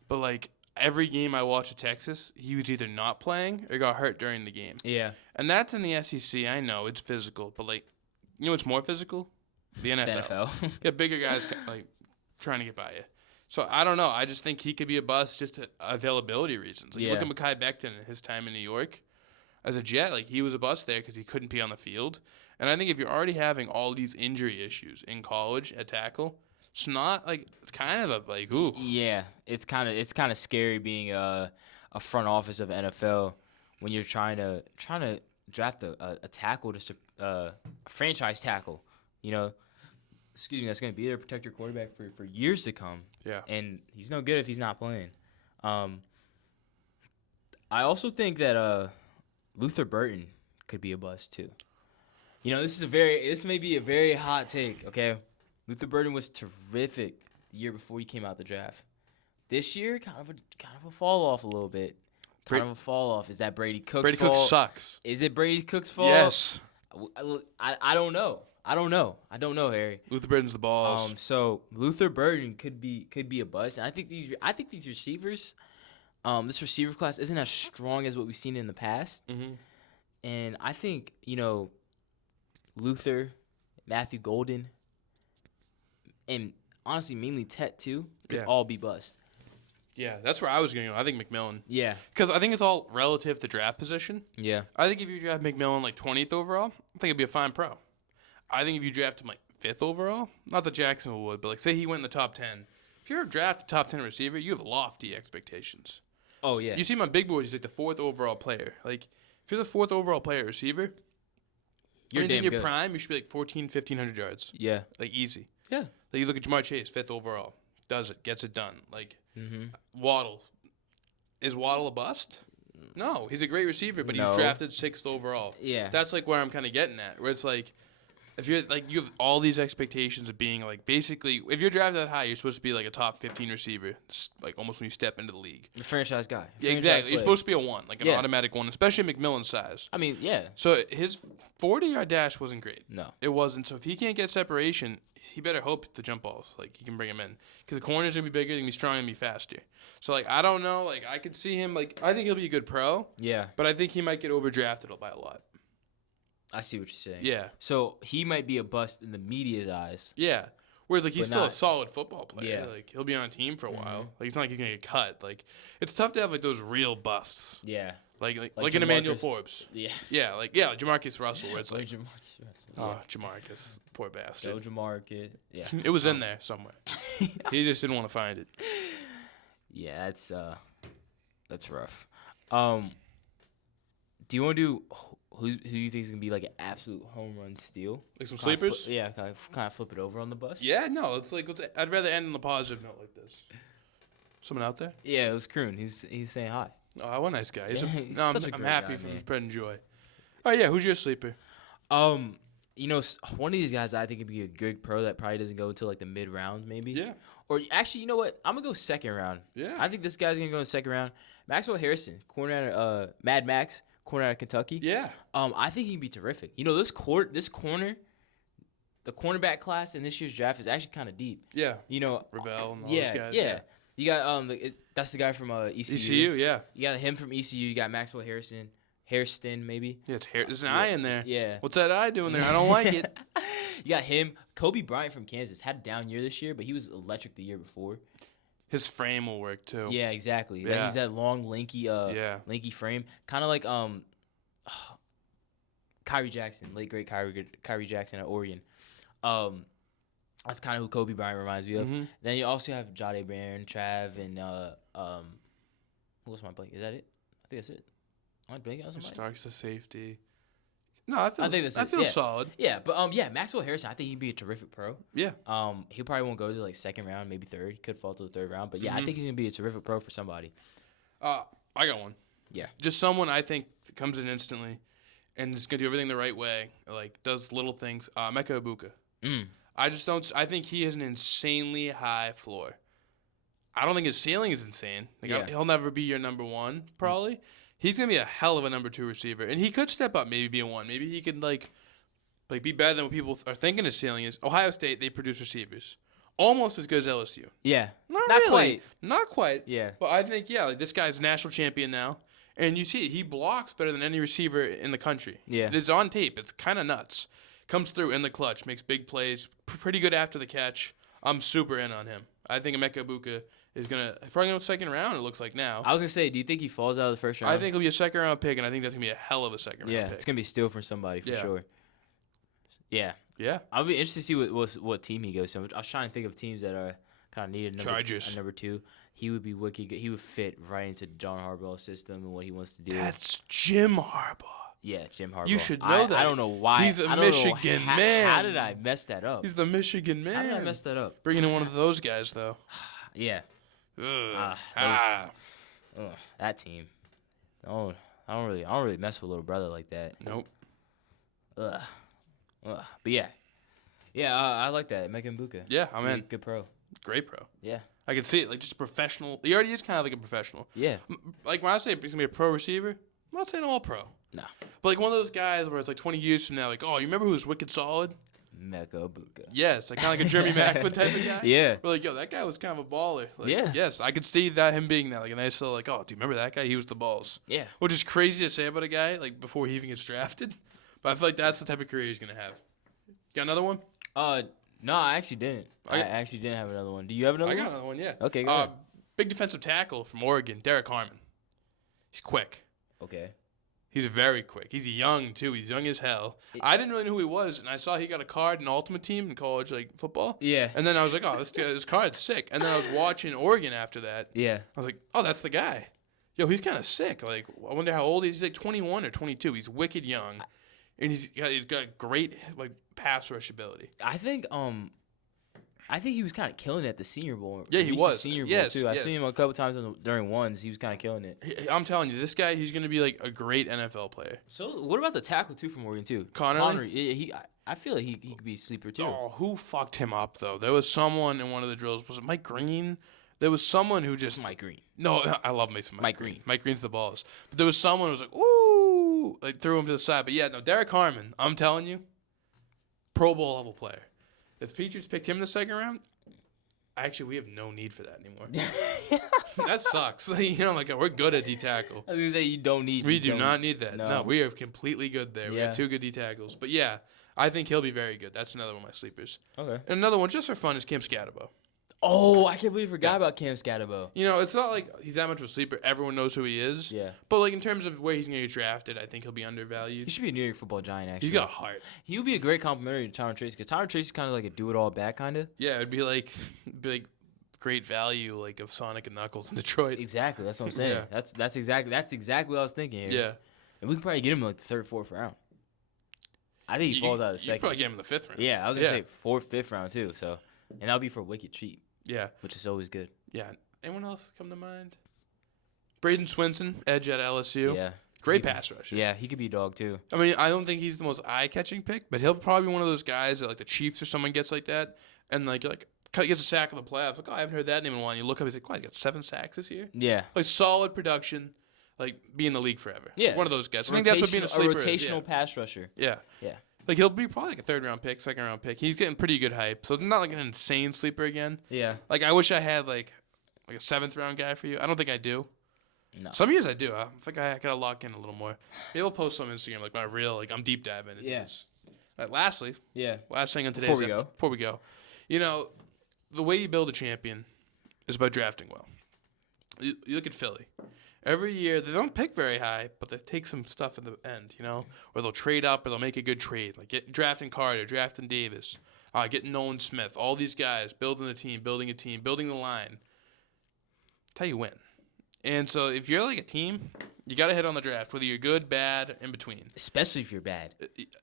but every game I watch at Texas, he was either not playing or got hurt during the game. Yeah. And that's in the SEC. I know it's physical, but what's more physical? The NFL. The NFL. Yeah, bigger guys trying to get by you. So I don't know. I just think he could be a bust just to availability reasons. Look at Mekhi Becton and his time in New York as a Jet. He was a bust there because he couldn't be on the field. And I think if you're already having all these injury issues in college at tackle, it's not it's kind of ooh. Yeah, it's kind of scary being a front office of NFL when you're trying to draft a tackle, just a franchise tackle. Excuse me, that's going to be there to protect your quarterback for years to come. Yeah. And he's no good if he's not playing. I also think that Luther Burton could be a bust too. This may be a very hot take, okay? Luther Burton was terrific the year before he came out the draft. This year, kind of a fall off a little bit. Is that Brady Cook's fault? Brady Cook sucks. Is it Brady Cook's fault? Yes. I don't know. I don't know, Harry. Luther Burton's the balls. So Luther Burton could be a bust, and I think these receivers, this receiver class isn't as strong as what we've seen in the past. Mm-hmm. And I think Luther, Matthew Golden, and honestly mainly Tet too could all be bust. Yeah, that's where I was going to go. I think McMillan. Yeah. Because I think it's all relative to draft position. Yeah. I think if you draft McMillan like 20th overall, I think it'd be a fine pro. I think if you draft him like 5th overall, not that Jacksonville would, but like say he went in the top 10. If you're a draft top 10 receiver, you have lofty expectations. Oh, yeah. You see my big boys, he's like the 4th overall player. Like, if you're the 4th overall player receiver, You're in damn your good. prime, you should be like 1,500 yards. Yeah. Like, easy. Yeah. Like, you look at Jamar Chase, 5th overall. Does it. Gets it done. Like, Mm-hmm. Waddle. Is Waddle a bust? No. He's a great receiver, but he's No. drafted 6th overall. Yeah. That's, like, where I'm kind of getting at. Where it's like, if you're, like, you have all these expectations of being, like, basically, if you're drafted that high, you're supposed to be, like, a top 15 receiver. Like, almost when you step into the league. The franchise guy. Yeah, exactly. You're supposed to be a 1, like an Yeah. automatic 1, especially McMillan's size. I mean, yeah. So his 40-yard dash wasn't great. No. It wasn't. So if he can't get separation, he better hope the jump balls, like, he can bring him in. Because the corner's going to be bigger, going to be stronger, going to be faster. So, like, I don't know. Like, I could see him, like, I think he'll be a good pro, Yeah. but I think he might get overdrafted by a lot. I see what you're saying. Yeah. So he might be a bust in the media's eyes. Yeah. Whereas, like, he's But still a not- solid football player. Yeah. Like, he'll be on a team for a while. Like, it's not like he's going to get cut. Like, it's tough to have, like, those real busts. Yeah. Like Like an Emmanuel Jamarcus- Forbes. Yeah. Yeah, Jamarcus Russell, where it's like, Jamarcus. oh, Jamarcus, poor bastard. Joe Jamarcus. Yeah. It was in there somewhere. He just didn't want to find it. Yeah, that's rough. Do you want to do who you think is gonna be like an absolute home run steal? Like some Kinda sleepers? kind of flip it over on the bus. Yeah, no, I'd rather end on a positive note like this. Someone out there? Yeah, it was Kroon. He's saying hi. Oh, what a nice guy. He's I'm such a great happy guy, for man. him spreading joy. Oh yeah, who's your sleeper? You know, one of these guys I think would be a good pro that probably doesn't go until like the mid round, maybe. Yeah. Or actually, you know what? I'm gonna go second round. Yeah. I think this guy's gonna go in the second round. Maxwell Harrison, corner out of Mad Max, corner out of Kentucky. Yeah. I think he can be terrific. You know, this corner, the cornerback class in this year's draft is actually kind of deep. Yeah. You know, Ravel and all yeah, those guys. yeah. You got that's the guy from ECU. ECU, yeah. You got him from ECU. You got Maxwell Hairston maybe. Yeah, there's an eye in there. Yeah. What's that eye doing there? I don't like it. You got him. Kobe Bryant from Kansas had a down year this year, but he was electric the year before. His frame will work too. Yeah, exactly. Yeah. He's that long, lanky, lanky frame, kind of like Kyrie Jackson, late great Kyrie Jackson at Oregon. That's kind of who Kobe Bryant reminds me of. Mm-hmm. Then you also have Jade Barron, Trav, and what's my blank? Is that it? I think that's it. Am I blanking on somebody? Starks the safety. No, I think that's that it, feels yeah. solid. Yeah, but Maxwell Harrison, I think he'd be a terrific pro. Yeah. He probably won't go to like second round, maybe third. He could fall to the third round, but yeah, I Mm-hmm. think he's gonna be a terrific pro for somebody. I got one. Yeah. Just someone I think comes in instantly and is gonna do everything the right way. Like does little things. Mecca Ibuka. I think he has an insanely high floor. I don't think his ceiling is insane. Like Yeah. he'll never be your number one, probably. He's gonna be a hell of a number 2 receiver, and he could step up, maybe be a 1. Maybe he could like be better than what people are thinking his ceiling is. Ohio State, they produce receivers almost as good as LSU. Yeah. Not Not really. quite. Not quite. Yeah. But I think like this guy's a national champion now, and you see he blocks better than any receiver in the country. Yeah. It's on tape. It's kind of nuts. Comes through in the clutch, makes big plays, pretty good after the catch. I'm super in on him. I think Emeka Ibuka is probably going to second round, it looks like now. I was gonna say, do you think he falls out of the first round? I think he'll be a second round pick, and I think that's going to be a hell of a second round Yeah, pick. it's gonna be a steal for somebody for Yeah. sure. Yeah, Yeah. I'll be interested to see what team he goes to. I was trying to think of teams that are kind of needed Chargers. a number 2. He would be wicked good. He would fit right into John Harbaugh's system and what he wants to do. That's Jim Harbaugh. Yeah, Jim Harbaugh. You should know that. I don't know why. He's a I don't know Michigan how, man. How did I mess that up? He's the Michigan man. How did I mess that up? Bringing in one of those guys, though. Yeah. Ugh. That team. Oh, I don't really mess with little brother like that. Nope. Ugh. But yeah, I like that. Megan Buka. Yeah, I'm in. Good pro. Great pro. Yeah. I can see it, like just a professional. He already is kind of like a professional. Yeah. Like when I say he's gonna be a pro receiver, I'm not saying all pro. No. But like one of those guys where it's like 20 years from now, like, oh, you remember who was wicked solid? Mecca Buka. Yes, like kind of like a Jeremy Macklin type of guy. Yeah. We're like, yo, that guy was kind of a baller. Like, Yeah. Yes, I could see that him being that, like a nice little, like, oh, do you remember that guy? He was the balls. Yeah. Which is crazy to say about a guy like before he even gets drafted. But I feel like that's the type of career he's gonna have. Got another one? No, I actually didn't. I Okay. actually didn't have another one. Do you have another I one? got another one. Yeah. Okay, go ahead. Big defensive tackle from Oregon, Derek Harmon. He's quick. Okay. He's very quick. He's young, too. He's young as hell. I didn't really know who he was, and I saw he got a card in Ultimate Team in college, like, football. Yeah. And then I was like, oh, this card's sick. And then I was watching Oregon after that. Yeah. I was like, oh, that's the guy. Yo, he's kind of sick. Like, I wonder how old he is. He's like 21 or 22. He's wicked young. And he's got great, like, pass rush ability. I think he was kind of killing it at the Senior Bowl. Yeah, he was. Senior Bowl Yes, too. I yes. seen him a couple times during ones. He was kind of killing it. I'm telling you, this guy, he's going to be, like, a great NFL player. So what about the tackle too from Oregon too? Connery? I feel like he could be a sleeper too. Oh, who fucked him up, though? There was someone in one of the drills. Was it Mike Green? There was someone who just... Mike Green. No, I love Mason Mike Green. Mike Green's the balls. But there was someone who was like, ooh, like threw him to the side. But yeah, no, Derek Harmon, I'm telling you, Pro Bowl level player. If the Patriots picked him in the second round, actually, we have no need for that anymore. That sucks. Like, we're good at D-tackle. I was going to say, you don't need... We do not need that. No. No, we are completely good there. We Yeah. have 2 good D-tackles. But yeah, I think he'll be very good. That's another one of my sleepers. Okay. And another one, just for fun, is Kim Scatterbo. Oh, I can't believe I forgot about Cam Scatterbo. It's not like he's that much of a sleeper. Everyone knows who he is. Yeah. But, like, in terms of where he's going to get drafted, I think he'll be undervalued. He should be a New York Football Giant, actually. He's got a heart. He would be a great complimentary to Tyron Tracy, because Tyron Tracy's kind of like a do-it-all back, kind of. Yeah, it'd be like great value, like, of Sonic and Knuckles in Detroit. Exactly, that's what I'm saying. Yeah. That's exactly what I was thinking here. Yeah. And we could probably get him in like the 3rd, 4th round. I think he falls out of the You second. probably get him in the 5th round. Yeah, I was gonna say 4th, 5th round too. So, and that'll be for wicked cheap, Yeah. which is always good. Yeah. Anyone else come to mind? Braden Swinson, edge at LSU. Yeah, Great pass rusher. yeah, he could be a dog too. I mean, I don't think he's the most eye-catching pick, but he'll probably be one of those guys that, like, the Chiefs or someone gets like that, and, like, gets a sack in the playoffs. Like, oh, I haven't heard that name in a while. And you look up, he's like, wow, he got 7 sacks this year? Yeah, Like, solid production, like, be in the league forever. Yeah. One of those guys. I think that's what being a sleeper is. rotational pass rusher. Yeah. Yeah, Like, he'll be probably like a 3rd-round pick, 2nd-round pick. He's getting pretty good hype, so it's not like an insane sleeper again. yeah. Like, I wish I had, like a 7th-round guy for you. I don't think I do. No. Some years I do. I think I gotta lock in a little more. Maybe I'll post some on Instagram, like, my real, like, I'm deep diving into Yeah. this. Lastly, Yeah. last thing on today's Before we episode, go. before we go, the way you build a champion is by drafting well. You look at Philly. Every year, they don't pick very high, but they take some stuff in the end, or they'll trade up, or they'll make a good trade, like drafting Carter, drafting Davis, getting Nolan Smith, all these guys, building a team, building the line. That's how you win. And so if you're like a team, you got to hit on the draft, whether you're good, bad, in between. Especially if you're bad.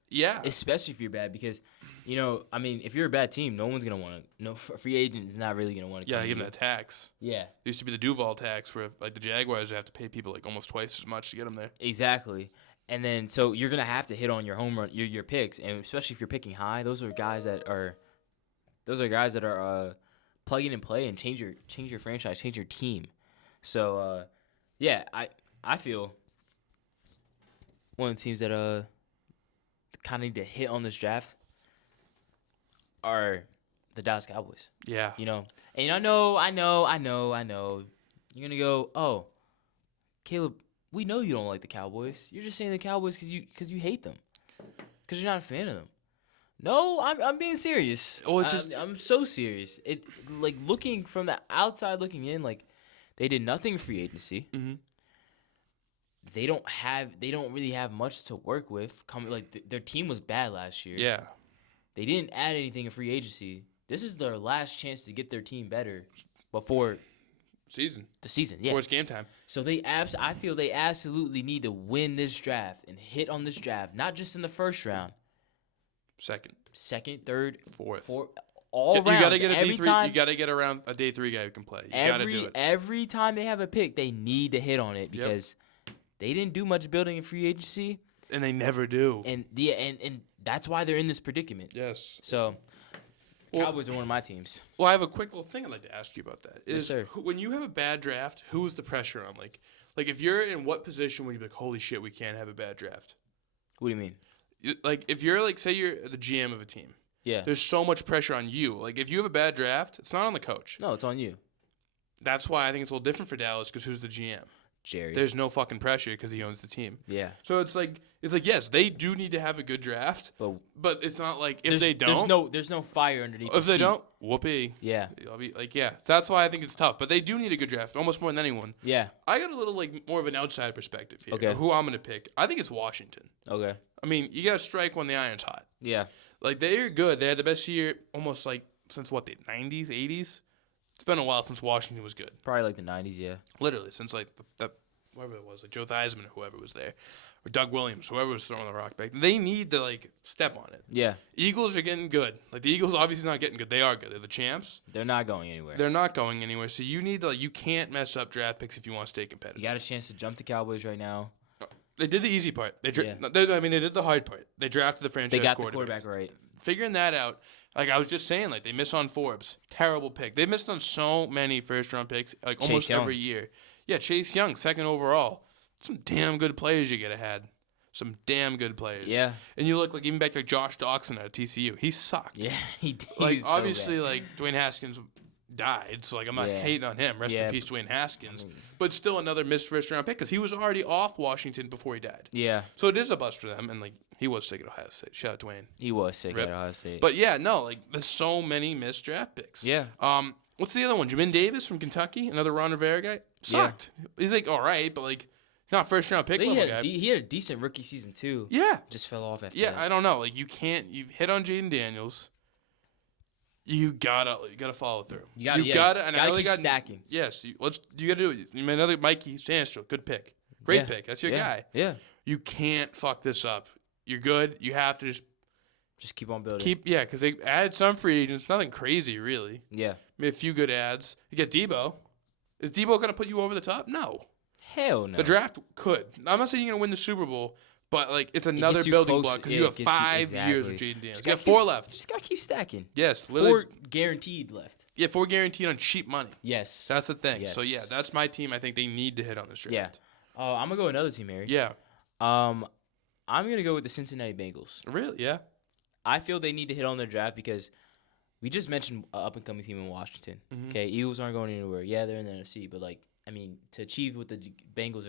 Yeah. Especially if you're bad, because, I mean, if you're a bad team, no one's gonna want to. No, a free agent is not really gonna want to. Yeah, give them that tax. Yeah. It used to be the Duval tax, where like the Jaguars have to pay people like almost twice as much to get them there. Exactly. And then so you're gonna have to hit on your home run, your picks, and especially if you're picking high, those are guys that are plug in and play and change your franchise, change your team. So yeah, I feel one of the teams that kind of need to hit on this draft are the Dallas Cowboys. Yeah. And I know. You're gonna go, oh, Caleb, we know you don't like the Cowboys. You're just saying the Cowboys because you hate them, because you're not a fan of them. No, I'm being serious. Oh, it's just I'm so serious. It like looking from the outside looking in, like they did nothing in free agency. Mm-hmm. They don't really have much to work with. Their team was bad last year. Yeah. They didn't add anything in free agency. This is their last chance to get their team better before the season. Yeah. Before it's game time. So I feel they absolutely need to win this draft and hit on this draft, not just in the 1st round. Second, 3rd, fourth. All rounds. You gotta get a every D3. time, You gotta get around a day 3 guy who can play. You gotta do it. Every time they have a pick, they need to hit on it because they didn't do much building in free agency, And they never do. and that's why they're in this predicament. Yes. So, Cowboys are one of my teams. Well, I have a quick little thing I'd like to ask you about that. Yes, sir. When you have a bad draft, who's the pressure on? Like if you're in what position would you be like, holy shit, we can't have a bad draft? What do you mean? Like if you're like, say you're the GM of a team. Yeah. There's so much pressure on you. Like if you have a bad draft, it's not on the coach. No, it's on you. That's why I think it's a little different for Dallas because who's the GM? Jerry. There's no fucking pressure because he owns the team. Yeah. So it's like yes, they do need to have a good draft, but it's not like if they don't, there's no fire underneath. if the they seat. don't, whoopee. Yeah. I'll be like, yeah. That's why I think it's tough. But they do need a good draft, almost more than anyone. Yeah. I got a little like more of an outside perspective here. Okay. Who I'm gonna pick? I think it's Washington. Okay. I mean, you gotta strike when the iron's hot. Yeah. Like they're good. They had the best year almost like since what, the 90s, 80s. It's been a while since Washington was good. Probably like the 90s. Yeah. Literally since like that whoever it was, like Joe Theismann or whoever was there, or Doug Williams, whoever was throwing the rock back. They need to like step on it. Yeah. Eagles are getting good. Like the Eagles obviously not getting good. They are good. They're the champs. They're not going anywhere. They're not going anywhere. So you need to you can't mess up draft picks if you want to stay competitive. You got a chance to jump the Cowboys right now. They did the easy part. They did the hard part. They drafted the franchise. They got the quarterback right. Figuring that out, like I was just saying, like they miss on Forbes. Terrible pick. They missed on so many first-round picks, like almost every year. Yeah, Chase Young, second overall. Some damn good players you could have had. Some damn good players. Yeah. And you look like even back to like Josh Doxson at TCU. He sucked. Yeah, he did. Like obviously, like Dwayne Haskins died, so like I'm not hating on him. Rest in peace, Dwayne Haskins. But still another missed first-round pick because he was already off Washington before he died. Yeah. So it is a bust for them, and like he was sick at Ohio State. Shout out Dwayne. He was sick at Ohio State. But yeah, no, like there's so many missed draft picks. Yeah. What's the other one? Jamin Davis from Kentucky, another Ron Rivera guy. Sucked. Yeah. He's like all right, but like not first-round pick level guy. He had a decent rookie season too. Yeah. Just fell off after that. that. I don't know. Like you hit on Jaden Daniels. You gotta follow through. You gotta. And I know keep stacking. Yes, you gotta do it. I mean, another Mikey Sandstrom, good pick, great pick. That's your guy. Yeah. You can't fuck this up. You're good. You have to just keep on building. Because they added some free agents. Nothing crazy, really. Yeah. Made a few good ads. You get Debo. Is Debo gonna put you over the top? No. Hell no. The draft could. I'm not saying you're gonna win the Super Bowl. But, like, it's another building block because you have 5 years of Jaden Daniels. You got 4 left. Just got to keep stacking. Yes. Literally. 4 guaranteed left. Yeah, 4 guaranteed on cheap money. Yes. That's the thing. Yes. So, yeah, that's my team. I think they need to hit on this draft. Yeah. I'm going to go another team, Harry. Yeah. I'm going to go with the Cincinnati Bengals. Really? Yeah. I feel they need to hit on their draft because we just mentioned an up-and-coming team in Washington. Mm-hmm. Okay, Eagles aren't going anywhere. Yeah, they're in the NFC, but, like, I mean, to achieve what the Bengals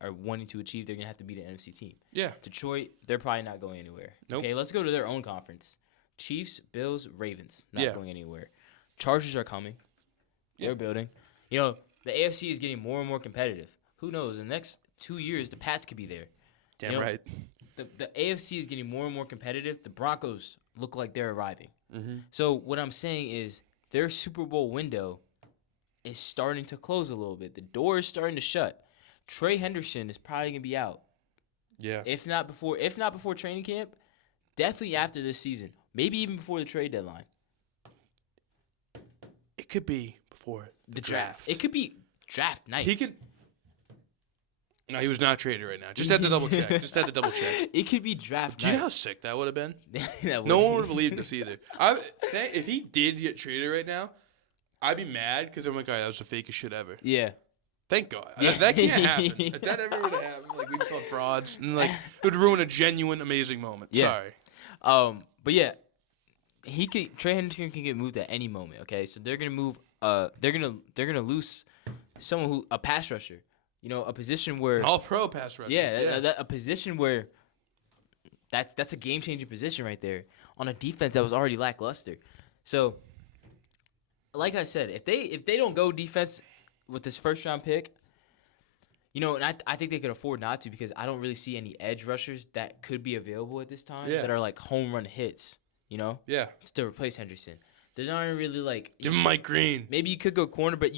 are wanting to achieve, they're gonna have to beat an NFC team. Yeah. Detroit, they're probably not going anywhere. Nope. Okay, let's go to their own conference. Chiefs, Bills, Ravens, not going anywhere. Chargers are coming. They're building. You know, the AFC is getting more and more competitive. Who knows? In the next 2 years, the Pats could be there. Damn right. The AFC is getting more and more competitive. The Broncos look like they're arriving. Mm-hmm. So what I'm saying is their Super Bowl window is starting to close a little bit. The door is starting to shut. Trey Henderson is probably gonna be out. Yeah. If not before training camp, definitely after this season. Maybe even before the trade deadline. It could be before the draft. It could be draft night. He could. No, he was not traded right now. Just had to double check. It could be draft night. Do you know how sick that would have been? No one would have believed this either. If he did get traded right now, I'd be mad because I'm like, all right, that was the fakest shit ever. Yeah. Thank God. Yeah. That can't happen. If that ever would have happened, like, we'd be called frauds. And, like, it would ruin a genuine, amazing moment. Yeah. Sorry. But, yeah, Trey Henderson can get moved at any moment, okay? So they're going to move they're gonna lose someone a pass rusher. You know, a position where all-pro pass rusher. Yeah, a position where that's a game-changing position right there on a defense that was already lackluster. So, like I said, if they don't go defense with this first-round pick, you know, and I think they could afford not to because I don't really see any edge rushers that could be available at this time that are like home run hits, you know? Yeah. To replace Henderson. There's not really like... Give him Mike Green. Maybe you could go corner, but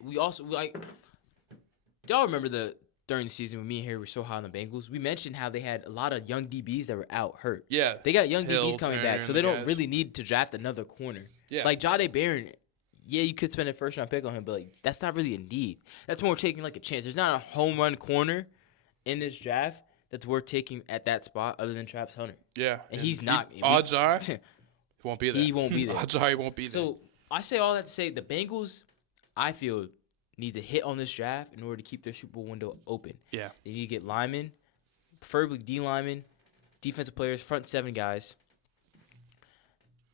we also y'all remember during the season when me and Harry were so high on the Bengals, we mentioned how they had a lot of young DBs that were out hurt. Yeah. They got young DBs coming back, so they don't really need to draft another corner. Yeah. Like Jahdae Barron, yeah, you could spend a first-round pick on him, but like that's not really a need. That's more taking like a chance. There's not a home run corner in this draft that's worth taking at that spot other than Travis Hunter. Yeah. And he's not. Odds are he won't be there. He won't be there. Odds are he won't be there. So I say all that to say the Bengals, I feel, need to hit on this draft in order to keep their Super Bowl window open. Yeah. They need to get linemen, preferably D linemen, defensive players, front seven guys.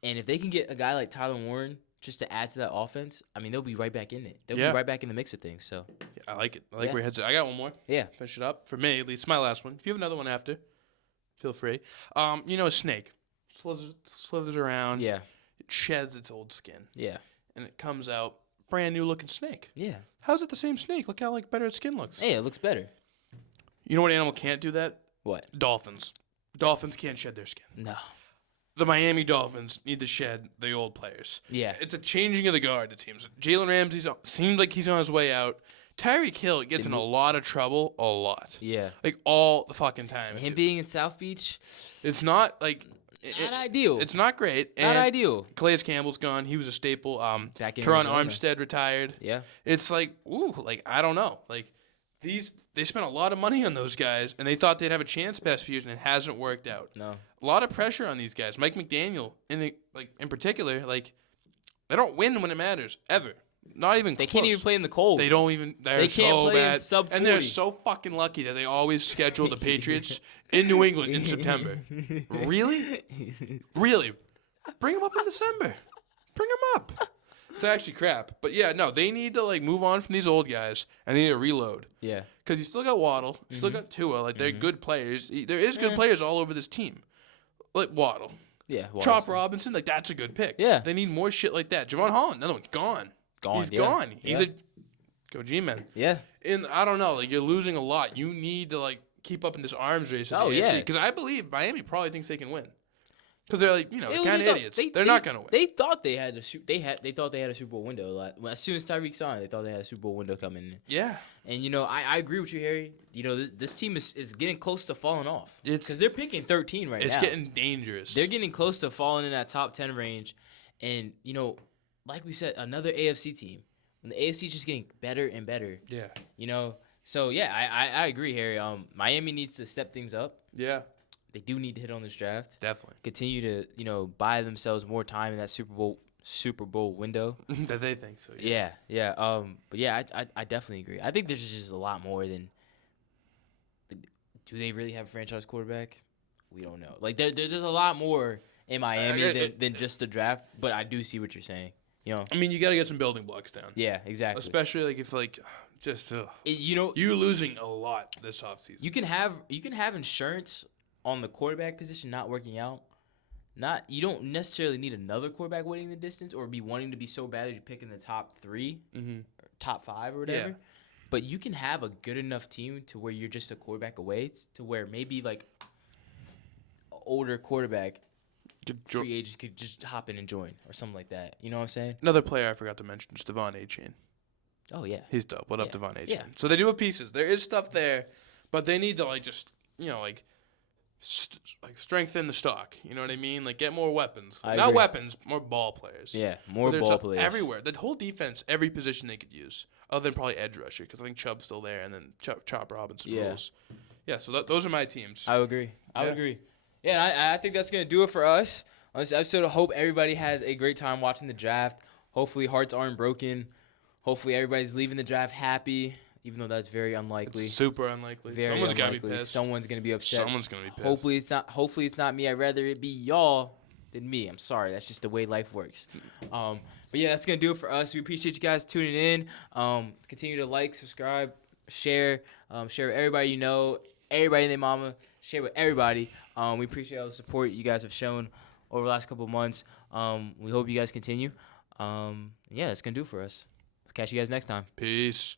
And if they can get a guy like Tyler Warren just to add to that offense, I mean, they'll be right back in it. They'll Yeah. be right back in the mix of things. So I like it. I like Yeah. where your head's at. I got one more. yeah, Finish it up. For me, at least. My last one. If you have another one after, feel free. A snake slithers around. yeah, It sheds its old skin. yeah, And it comes out brand new looking snake. yeah. How's it the same snake? Look how better its skin looks. Hey, it looks better. You know what animal can't do that? What? Dolphins. Dolphins can't shed their skin. No. The Miami Dolphins need to shed the old players. Yeah. It's a changing of the guard, it seems. Jalen Ramsey seems like he's on his way out. Tyreek Hill gets in a lot of trouble a lot. Yeah. Like all the fucking time. Him being in South Beach, It's not like not ideal. It's not great. Not And ideal. Calais Campbell's gone. He was a staple. Back in Teron Arizona. Armstead retired. Yeah. It's like, I don't know. Like they spent a lot of money on those guys, and they thought they'd have a chance past few years, and it hasn't worked out. No. A lot of pressure on these guys. Mike McDaniel, in particular, they don't win when it matters ever. Not even They close. can't even play in the cold. They don't even. They're They can't so play in bad, sub and they're 40. so fucking lucky that they always schedule the Patriots in New England in September. Really, really, bring them up in December. Bring them up. It's actually crap. But yeah, no, they need to move on from these old guys and they need to reload. Yeah. Because you still got Waddle, you still got Tua. They're good players. There is good players all over this team. Like Waddle. Yeah. Chop Robinson, that's a good pick. Yeah. They need more shit like that. Javon Holland, another one, gone. Gone. He's yeah. gone. He's Yeah. go G-man. Yeah. And I don't know, you're losing a lot. You need to keep up in this arms race. Oh, yeah. Because I believe Miami probably thinks they can win. Because they're kind of thought- idiots. They're not gonna win. They thought they had they thought they had a Super Bowl window. As soon as Tyreek signed, they thought they had a Super Bowl window coming in. Yeah. And I agree with you, Harry. This team is getting close to falling off. It's- because they're picking 13 right It's now. getting dangerous. They're getting close to falling in that top 10 range. And like we said, another AFC team. And the AFC is just getting better and better. Yeah. So yeah, I agree, Harry. Miami needs to step things up. Yeah. They do need to hit on this draft. Definitely. Continue to buy themselves more time in that Super Bowl window. That they think so. Yeah. But yeah, I definitely agree. I think there's just a lot more than. Do they really have a franchise quarterback? We don't know. There's a lot more in Miami than just the draft. But I do see what you're saying. I mean, you got to get some building blocks down. Yeah, exactly. Especially if just you losing a lot this offseason. You can have insurance on the quarterback position not working out. You don't necessarily need another quarterback waiting the distance or be wanting to be so bad that you pick in the top 3 or top 5 or whatever. Yeah. But you can have a good enough team to where you're just a quarterback away to where maybe an older quarterback free agents could just hop in and join or something like that. You know what I'm saying? Another player I forgot to mention is Devon Achane. Oh yeah. He's dope. What up, Yeah. Devon Achane? Yeah. So they do have pieces. There is stuff there, but they need to strengthen the stock. You know what I mean? Get more weapons. I Not agree. weapons, more ball players. Yeah, more There's ball players everywhere. The whole defense, every position they could use, other than probably edge rusher, because I think Chubb's still there, and then Chop Robinson rules. Yeah, so those are my teams. I agree. I Yeah. agree. Yeah, and I think that's going to do it for us on this episode. I hope everybody has a great time watching the draft. Hopefully hearts aren't broken. Hopefully everybody's leaving the draft happy, even though that's very unlikely. It's super unlikely. Very Someone's got to unlikely. be pissed. Someone's going to be upset. Someone's going to be pissed. Hopefully it's not me. I'd rather it be y'all than me. I'm sorry. That's just the way life works. But yeah, that's going to do it for us. We appreciate you guys tuning in. Continue to like, subscribe, share. Share with everybody you know, everybody and their mama. Share with everybody. We appreciate all the support you guys have shown over the last couple of months. We hope you guys continue. Yeah, that's going to do it for us. Catch you guys next time. Peace.